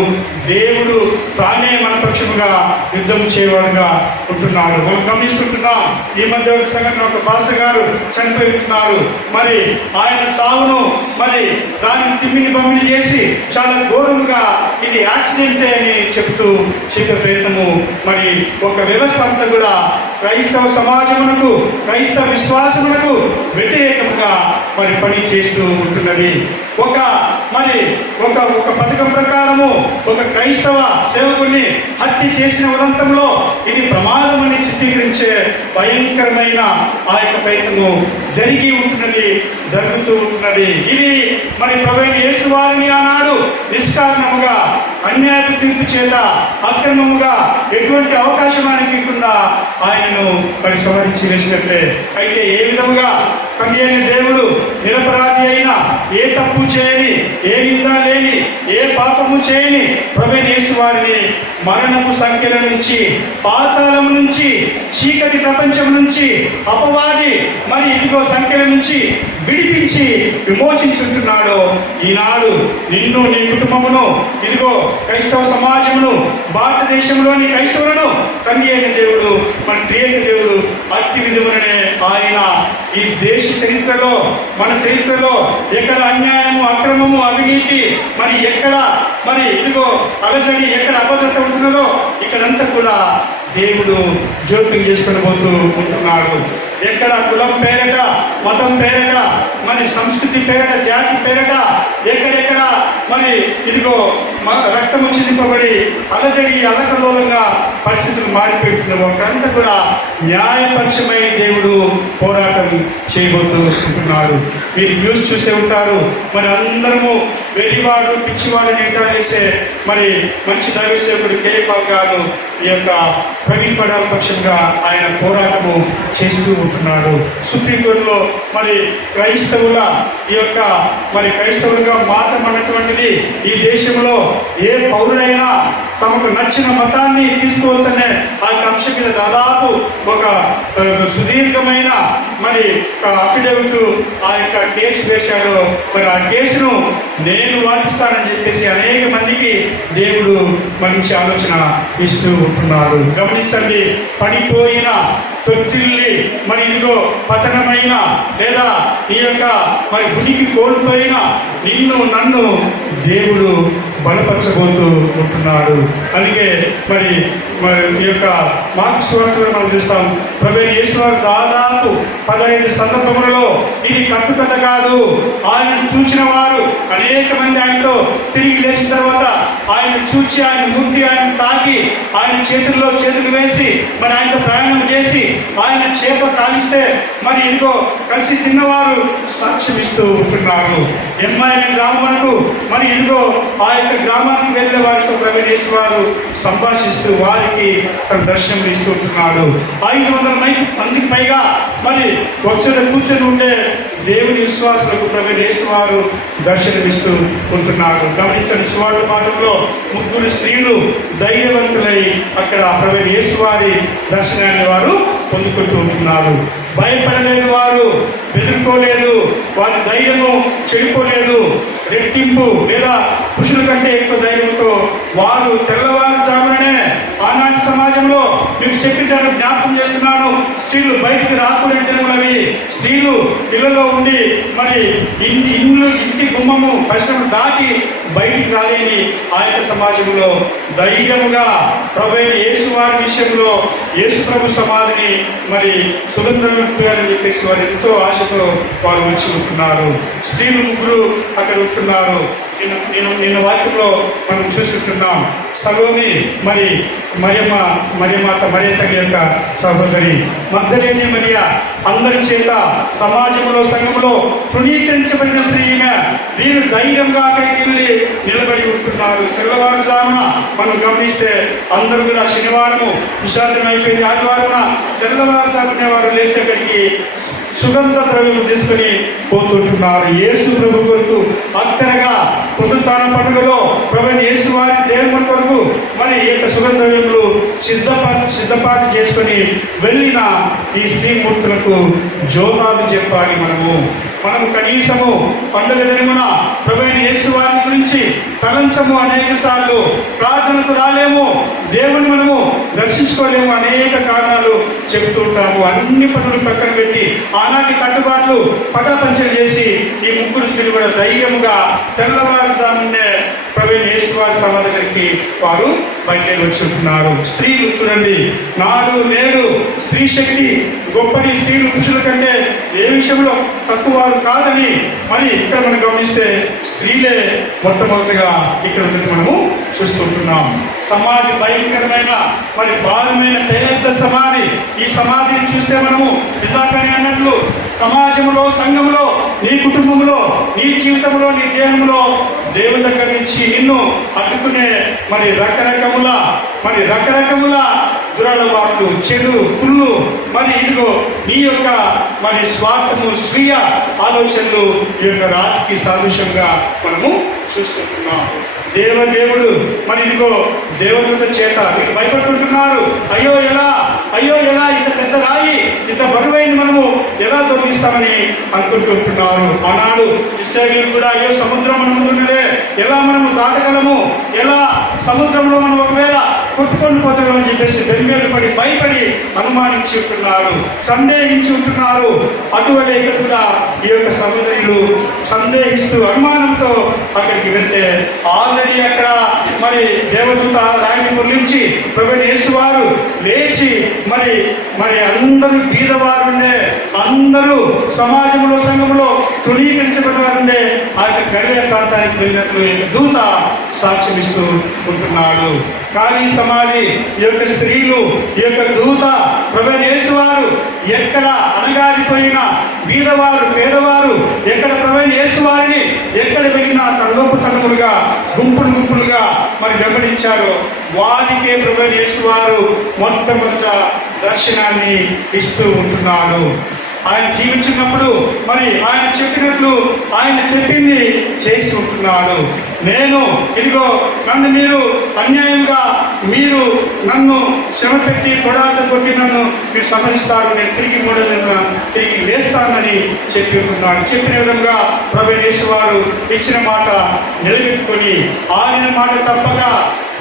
దేవుడు తానే మన పక్షముగా యుద్ధం చేయవాడుగా ఉంటున్నాడు. మనం గమనిస్తుంటున్నాం. ఈ మధ్య ఒక సంఘటన, ఒక పాస్టర్ గారు చనిపోతున్నారు. మరి ఆయన చావును మరి దాన్ని తిమ్మిని బమ్మిని చేసి చాలా ఘోరముగా ఇది యాక్సిడెంటే అని చెప్పే ప్రయత్నము, మరి ఒక వ్యవస్థ అంతా కూడా క్రైస్తవ సమాజమునకు, క్రైస్తవ విశ్వాసమునకు వ్యతిరేకంగా మరి పని చేస్తూ ఉంటున్నది. ఒక పథకం ప్రకారము ఒక క్రైస్తవ సేవకుని హత్య చేసిన ఉదంతంలో ఇది ప్రమాదమని చిత్రీకరించే భయంకరమైన ఆ యొక్క ప్రయత్నము జరుగుతూ ఉంటున్నది. ఇది మరి ప్రభువైన యేసు వారిని ఆనాడు నిష్కారణముగా అన్యాయ తీర్పు చేత అక్రమముగా ఎటువంటి అవకాశమానికి ఇవ్వకుండా ఆయనను మరి సంహరించి వేసినట్లే. అయితే ఏ విధముగా తండ్రి అయిన దేవుడు నిరపరాధి అయిన, ఏ తప్పు చేయని, ఏ నింద లేని, ఏ పాపము చేయని ప్రభువైన యేసు వారిని మరణపు సంఖ్యల నుంచి, పాతాళం నుంచి, చీకటి ప్రపంచం నుంచి, అపవాది మరి ఇదిగో సంఖ్యల నుంచి విడిపించి విమోచించుంటున్నాడో ఈనాడు నిన్ను, నీ కుటుంబమును, ఇదిగో క్రైస్తవ సమాజమును, భారతదేశంలోని క్రైస్తవులను తండ్రి అయిన దేవుడు, మన ప్రియక దేవుడు అతి విధముననే ఆయన ఈ దేశ చరిత్రలో, మన చరిత్రలో ఎక్కడ అన్యాయము, అక్రమము, అవినీతి మరి ఎక్కడ మరి ఇదిగో అలజడి, ఎక్కడ అభద్రత ఉంటున్నదో ఇక్కడంతా కూడా దేవుడు జోక్యం చేసుకొని పోతూ ఉంటున్నాడు. ఎక్కడ కులం పేరట, మతం పేరట, మరి సంస్కృతి పేరట, జాతి పేరట ఎక్కడెక్కడ మరి ఇదిగో రక్తము చిందింపబడి అలజడి అల్లకల్లోలంగా పరిస్థితులు మారిపోతున్నారు. అక్కడంతా కూడా న్యాయపక్షమై దేవుడు పోరాటం చేయబోతూ ఉంటున్నాడు. మీరు న్యూస్ చూసే ఉంటారు. మరి అందరము వెలివాడు, పిచ్చివాడు నేత చేసే మరి మంచి దైవ సేవకుడు కేపాల్ గారు ఈ యొక్క ప్రవీణ్ పడాల పక్షంగా ఆయన పోరాటము చేస్తూ ఉంటున్నాడు. సుప్రీంకోర్టులో మరి క్రైస్తవుల ఈ యొక్క మరి క్రైస్తవులుగా మారటం అన్నటువంటిది ఈ దేశంలో ఏ పౌరుడైనా తమకు నచ్చిన మతాన్ని తీసుకోవచ్చనే ఆ అంశం మీద దాదాపు ఒక సుదీర్ఘమైన మరి అఫిడవిట్ ఆ యొక్క కేసు వేశాడు. మరి ఆ కేసును నేను వాదిస్తానని చెప్పేసి అనేక మందికి దేవుడు మంచి ఆలోచన ఇస్తూ ఉంటున్నాడు. గమనించండి, పడిపోయిన తొట్టిల్లి మరి ఇదిగో పతనమైన లేదా ఈ యొక్క మరి ఉనికి కోల్పోయిన నిన్ను నన్ను దేవుడు బలపరచబోతూ ఉంటున్నాడు. అందుకే మరి ఈ యొక్క మార్క్స్ వార్తలో మనం చూస్తాం. ప్రభువైన యేసు వారు దాదాపు 15 సందర్భములలో ఇది కట్టుకథ కాదు, ఆయన చూచిన వారు అనేక మంది ఆయనతో తిరిగి లేచిన తర్వాత ఆయన చూచి, ఆయన ముద్ది, ఆయన తాకి, ఆయన చేతుల్లో చేతులు వేసి మరి ఆయనతో ప్రయాణం చేసి ఆయన చేప కాలిస్తే మరి ఇదిగో కలిసి తిన్నవారు సాక్ష్యం ఇస్తూ ఉంటున్నారు. ఎమ్మాయి గ్రామమునకు మరి ఇదిగో ఆ యొక్క గ్రామానికి వెళ్ళే వారితో ప్రభువైన యేసు వారు సంభాషిస్తూ వారికి తన దర్శనం ఇస్తూ ఉంటున్నాడు. 500 మందికి పైగా మరి కూర్చొని ఉండే దేవుని విశ్వాసులకు ప్రభువైన యేసు వారు దర్శనమిస్తూ ఉంటున్నాడు. గమనించండి, సువార్త పాఠంలో 3 స్త్రీలు ధైర్యవంతులై అక్కడ ప్రభువైన యేసు వారి దర్శనాన్ని వారు పొందుకుంటూ ఉంటున్నారు. భయపడలేదు, వారు బెదిరిపోలేదు, వారి ధైర్యము చెడిపోలేదు. రెట్టింపు లేదా పురుషుల కంటే ఎక్కువ ధైర్యంతో వారు తెల్లవారుజామునే ఆనాటి సమాజంలో మీకు చెప్పిన జ్ఞాపకం చేస్తున్నాను, స్త్రీలు బయటికి రాకూడని దినములవి. స్త్రీలు ఇళ్లలో ఉండి మరి ఇంటి గుమ్మము పరిశ్రమ దాటి బయటికి రాలేని ఆ యొక్క సమాజంలో ధైర్యముగా ప్రభువైన యేసు వారి విషయంలో యేసు ప్రభు సమాధిని మరి సుగంధం అని చెప్పేసి వారు ఎంతో ఆశతో వారు వచ్చి ఉంటున్నారు. స్త్రీలు 3 అక్కడ ఉంటున్నారు. నిన్న వాక్యంలో మనం చూస్తుంటున్నాం. సలోమి మరి మరియమాత మరియతల్లి యొక్క సహోదరి మగ్దలేని మరియా అందరి చేత సమాజంలో, సంఘంలో తృణీకరించబడిన స్త్రీ ఈమె. వీరు ధైర్యంగా అక్కడికి వెళ్ళి నిలబడి ఉంటున్నారు. తెల్లవారుజామున మనం గమనిస్తే అందరూ కూడా శనివారము విషాదం అయిపోయింది, ఆదివారమున తెల్లవారుజామునే వారు లేచేక్కడికి సుగంధ ద్రవ్యం తీసుకొని పోతుంటున్నారు. యేసు ప్రభు కొరకు అత్తరగా పునరుత్థాన పండుగలో ప్రభువైన యేసు వారి దేవుని కొరకు మరి ఈ యొక్క సుగంధ ద్రవ్యములు సిద్ధపాటు చేసుకొని వెళ్ళిన ఈ స్త్రీమూర్తులకు జోహాలు చెప్పాలి. మనము కనీసము పండుగ దినమున ప్రభువైన యేసు వారి గురించి తలంచము, అనేక సార్లు ప్రార్థనకు రాలేము, దేవుని మనము దర్శించుకోలేము, అనేక కారణాలు చెప్తూ ఉంటాము. అన్ని పనులు పక్కన పెట్టి ఆనాటి కట్టుబాట్లు పటాపంచలు చేసి ఈ ముగ్గురు స్త్రీలు కూడా ధైర్యముగా తెల్లవారుజామునే ప్రవీణ్ యేసు వారి సభ దగ్గరికి వారు బయటకు వచ్చి ఉంటున్నారు. స్త్రీలు చూడండి, నాడు నేడు స్త్రీ శక్తి గొప్పది, స్త్రీలు పురుషుల కంటే ఏ విషయంలో తక్కువ వారు కాదని మరి ఇక్కడ మనం గమనిస్తే స్త్రీలే మొట్టమొదటిగా ఇక్కడ ఉన్నట్టు మనము చూస్తుంటున్నాం. సమాధి భయంకరమైన మరి భారమైన పెద్ద సమాధి. ఈ సమాధిని చూస్తే మనము ఇందాకనే అన్నట్లు సమాజంలో, సంఘంలో, నీ కుటుంబంలో, నీ జీవితంలో, నీ దేహంలో దేవుని దగ్గర నుంచి నిన్ను అడ్డుకునే మరి రకరకముల దురలవాట్లు, చెడు, కుళ్ళు, మరి ఇదిగో నీ యొక్క మరి స్వార్థము, స్వీయ ఆలోచనలు ఈ యొక్క రాతికి సాదృశ్యంగా మనము చూస్తుంటున్నాం. దేవుడు మరి ఇదిగో దేవదూత చేత మీరు భయపడుతుంటున్నారు. అయ్యో ఎలా ఇంత పెద్ద రాయి, ఇంత బరువైంది మనము ఎలా దొరికిస్తామని అనుకుంటుంటున్నారు. ఆనాడు ఇశ్రాయేలీయులు కూడా అయ్యో సముద్రం మన ముందు ఉన్నదే, ఎలా మనము దాటగలము, ఎలా సముద్రంలో మనం ఒకవేళ కొట్టుకొని పోతామని చెప్పేసి బెంబేలు పడి భయపడి అనుమానించి ఉంటున్నారు, సందేహించి ఉంటున్నారు. అటువంటి ఇక్కడ కూడా ఈ యొక్క సహోదరులు సందేహిస్తూ అనుమానంతో అక్కడికి వెళ్తే ఆల్రెడీ అక్కడ మరి దేవదూత రాయిని పొర్లించి ప్రభువైన యేసు వారు లేచి మరి అందరూ బీదవారు ఉండే, అందరూ సమాజంలో, సంఘంలో తృణీకరించబడిన వారు ఉండే ఆ యొక్క గలిలయ ప్రాంతానికి వెళ్ళినట్లు దూత సాక్ష్యం ఇస్తూ ఉంటున్నాడు. కానీ సమాధి ఈ యొక్క స్త్రీలు, ఈ యొక్క దూత ప్రభువైన యేసు వారు ఎక్కడ అణగారిపోయిన బీదవారు, పేదవారు ఎక్కడ ప్రభువైన యేసు వారిని ఎక్కడ వెళ్ళినా తన్నులుగా గుంపులుగా మరి వెంబడించారో వారికే ప్రభువైన యేసు వారు మొట్టమొదట దర్శనాన్ని ఇస్తూ ఉంటున్నాడు. ఆయన జీవించినప్పుడు మరి ఆయన చెప్పినట్లు ఆయన చెప్పింది చేసి ఉంటున్నాడు. నేను ఇదిగో నన్ను మీరు అన్యాయంగా మీరు నన్ను శ్రమ పెట్టి కొడాలతో కొట్టి నన్ను మీరు సంహరిస్తారు, నేను తిరిగి తిరిగి లేస్తానని చెప్పి ఉంటున్నాడు. చెప్పిన విధంగా ప్రభువైన యేసు వారు ఇచ్చిన మాట నిలబెట్టుకొని ఆయన మాట తప్పక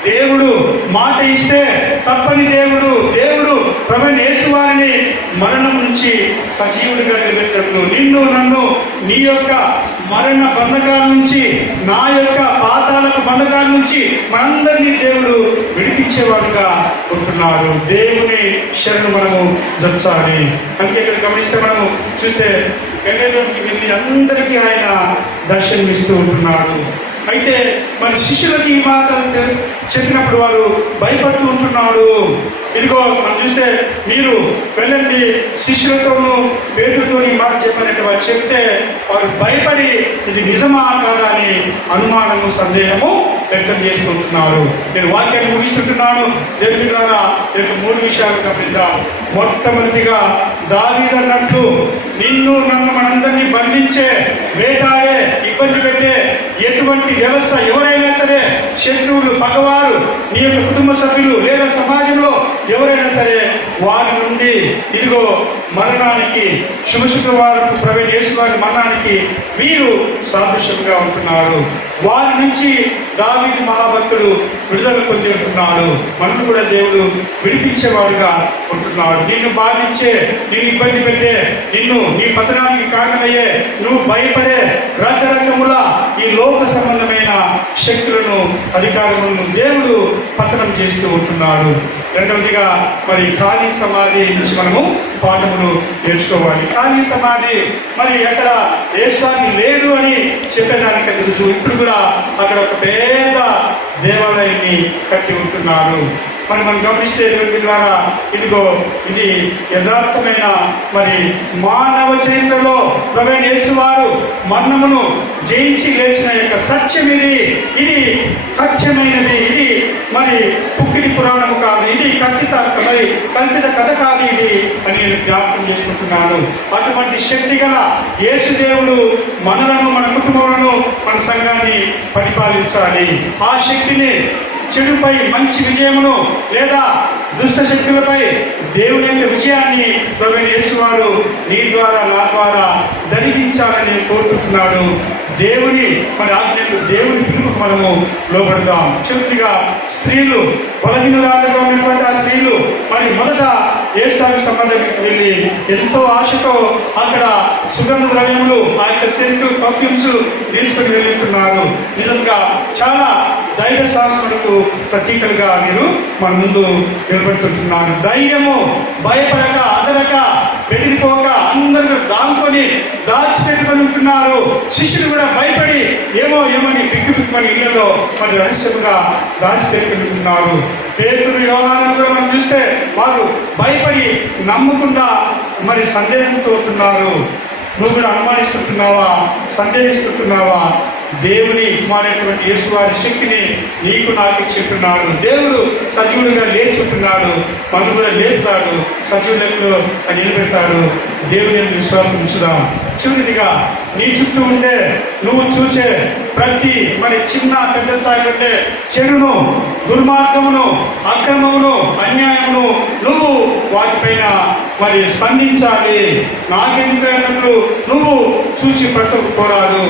దేవుడు మాట ఇస్తే తప్పని దేవుడు ప్రభువైన యేసు వారిని మరణం నుంచి సజీవుడిగా నిలబెట్టినట్లు నిన్ను నన్ను నీ యొక్క మరణ బంధకాల నుంచి, నా యొక్క పాతాళపు బంధకాల నుంచి మనందరినీ దేవుడు విడిపించేవాడుగా ఉంటున్నాడు. దేవుని శరణు మనము జొచ్చాలి. అందుకే ఇక్కడ గమనిస్తే మనము చూస్తే గలిలయలోకి వెళ్ళి అందరికీ ఆయన దర్శనమిస్తూ ఉంటున్నాడు. అయితే మరి శిష్యులకి ఈ మాటలు చెప్పినప్పుడు వారు భయపడుతూ ఉంటున్నాడు. ఇదిగో మనం చూస్తే మీరు వెళ్ళండి శిష్యులతోనూ పేతులతో ఈ మాట చెప్పినట్టు వారు చెప్తే వారు భయపడి ఇది నిజమా కాదా అని అనుమానము, సందేహము వ్యక్తం చేసుకుంటున్నారు. నేను వాక్యాన్ని ముగిస్తుంటున్నాను. దేవుని ద్వారా మూడు విషయాలు గమనిద్దాం. మొట్టమొదటిగా దావీదు అన్నట్లు నిన్ను నన్ను మనందరినీ బంధించే, వేటాడే, ఇబ్బంది పెట్టే ఎటువంటి వ్యవస్థ ఎవరైనా సరే, శత్రువులు, పగవారు, నీ యొక్క కుటుంబ సభ్యులు లేదా సమాజంలో ఎవరైనా సరే వారి నుండి ఇదిగో మరణానికి, శుభశుక్రవారపు ప్రభువైన యేసు వారి మరణానికి వీరు సాదృశ్యంగా ఉంటున్నారు. వారి నుంచి దావీదు మహాభక్తుడు విడుదల పొంది ఉంటున్నాడు. మనం కూడా దేవుడు విడిపించేవాడుగా ఉంటున్నాడు. నిన్ను బాధించే, నిన్ను ఇబ్బంది పెట్టే, నిన్ను నీ పతనానికి కారణమయ్యే, నువ్వు భయపడే రకరకముల ఈ లోక సంబంధమైన శక్తులను, అధికారములను దేవుడు పతనం చేస్తూ ఉంటున్నాడు. రెండవదిగా మరి ఖాళీ సమాధి నుంచి మనము పాఠములు నేర్చుకోవాలి. ఖాళీ సమాధి మరి అక్కడ దేశాన్ని లేదు అని చెప్పేదానికి తెలుసు. ఇప్పుడు కూడా అక్కడ ఒక పేద దేవాలయాన్ని కట్టి ఉంటున్నారు. మరి మనం గమనిస్తే దేవుని ద్వారా ఇదిగో ఇది యథార్థమైన మరి మానవ చరిత్రలో ప్రభువైన యేసు వారు మరణమును జయించి లేచిన యొక్క సత్యం ఇది సత్యమైనది. ఇది మరి పుక్కిడి పురాణము కాదు, ఇది కల్పిత కథ కాదు ఇది అని నేను జ్ఞాపకం చేసుకుంటున్నాను. అటువంటి శక్తి గల యేసు దేవుడు మనలను, మన కుటుంబాలను, మన సంఘాన్ని పరిపాలించాలి. ఆ శక్తిని చెడుపై మంచి విజయమును లేదా దుష్ట శక్తులపై దేవుని యొక్క విజయాన్ని ప్రభువైన యేసు వారు నీ ద్వారా, నా ద్వారా జరిగించాలని కోరుకుంటున్నాడు. దేవుని మరి ఆజ్ఞకు, దేవుని పిలుపుకు మనము లోబడదాం. చివరిగా స్త్రీలు, బలహీనురాలుగా ఉన్నటువంటి ఆ స్త్రీలు మరి మొదట ఏసాకు సంబంధానికి వెళ్ళి ఎంతో ఆశతో అక్కడ సుగంధ ద్రవ్యములు, ఆ యొక్క సెంటు పర్ఫ్యూమ్స్ తీసుకుని వెళ్తున్నారు. నిజంగా చాలా ధైర్య సాహసములకు ప్రతీకలుగా మీరు మన ముందు నిలబెడుతుంటున్నారు. ధైర్యము, భయపడక, అదరక, బెదిరిపోక అందరూ దాంకొని దాచిపెట్టుకొని ఉంటున్నారు. శిష్యులు కూడా భయపడి ఏమని బిక్కుమని ఇళ్లలో మరి రహస్యంగా దాచిపెట్టుకుని ఉంటున్నారు. పేతురు, యోహాను కూడా మనం చూస్తే వారు భయపడి నమ్మకుండా మరి సందేహంతో ఉంటున్నారు. నువ్వు కూడా అనుమానిస్తుంటున్నావా, సందేహిస్తుంటున్నావా? దేవుని కుమారైనటువంటి యేసు వారి శక్తిని నీకు నాకు ఇచ్చుతున్నాడు. దేవుడు సజీవుడిగా లేచి ఉంటున్నాడు, మనం కూడా లేపుతాడు, సజీవులకు నిలబెడతాడు. దేవుని విశ్వాసం ఉంచుదాం. చివరిదిగా నీ చుట్టూ ఉండే నువ్వు చూసే ప్రతి మరి చిన్న పెద్ద స్థాయిలో ఉండే చెడును, దుర్మార్గమును, అక్రమమును, అన్యాయమును నువ్వు వాటిపైన మరి స్పందించాలి. నాకెందుకు నువ్వు చూసి పట్టుకుపోరాదు.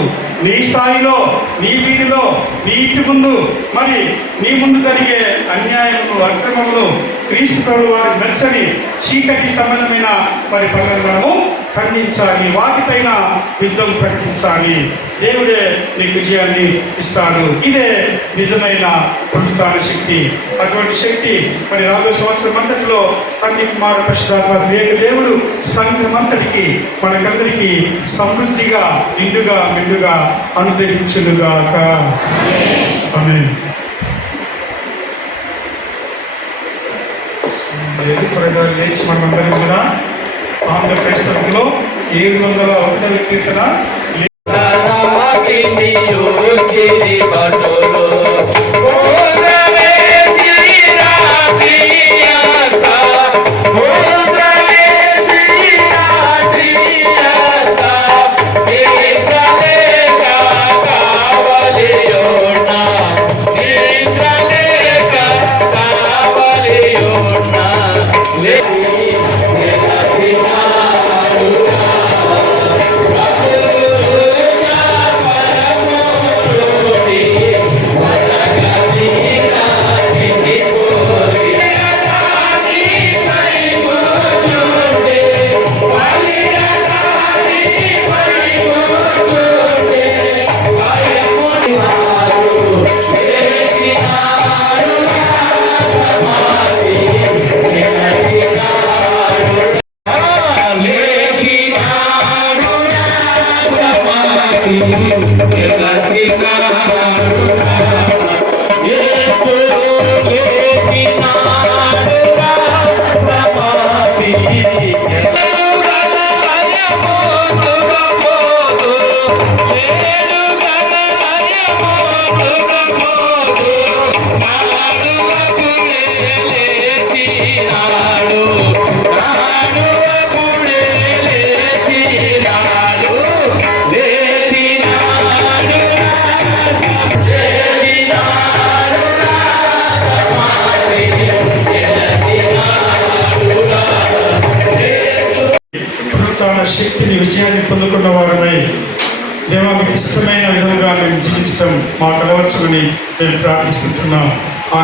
నీ స్థాయిలో, నీ వీధిలో, నీ ఇంటి ముందు మరి నీ ముందు జరిగే అన్యాయమును, అక్రమమును, క్రీస్తు ప్రభువు వారు మెచ్చని చీకటి సంబంధమైన మరి పనులను మనము ఖండించాలి. వాటిపైన యుద్ధం ప్రకటించాలి. దేవుడే నీకు విజయాన్ని ఇస్తాడు. ఇదే నిజమైన పునరుత్థాన శక్తి. అటువంటి శక్తి మరి రాబోయే సంవత్సరం అంతటిలో తండ్రి కుమార పరిశుద్ధాత్మ త్రియేక దేవుడు సంఘమంతటికి మనకందరికీ సమృద్ధిగా, నిండుగా, మెండుగా అనుగ్రహించునుగాక. ఆమేన్. త్వరగా లేచి మనందరం కూడా ఆంధ్రప్రదేశ్లో 701వ కీర్తన శక్తిని, విజయాన్ని పొందుకున్న వారమై దేవా మీకు ఇష్టమైన విధంగా మేము జీవించడం మాకు అలవర్చమని నేను ప్రార్థిస్తున్నాం.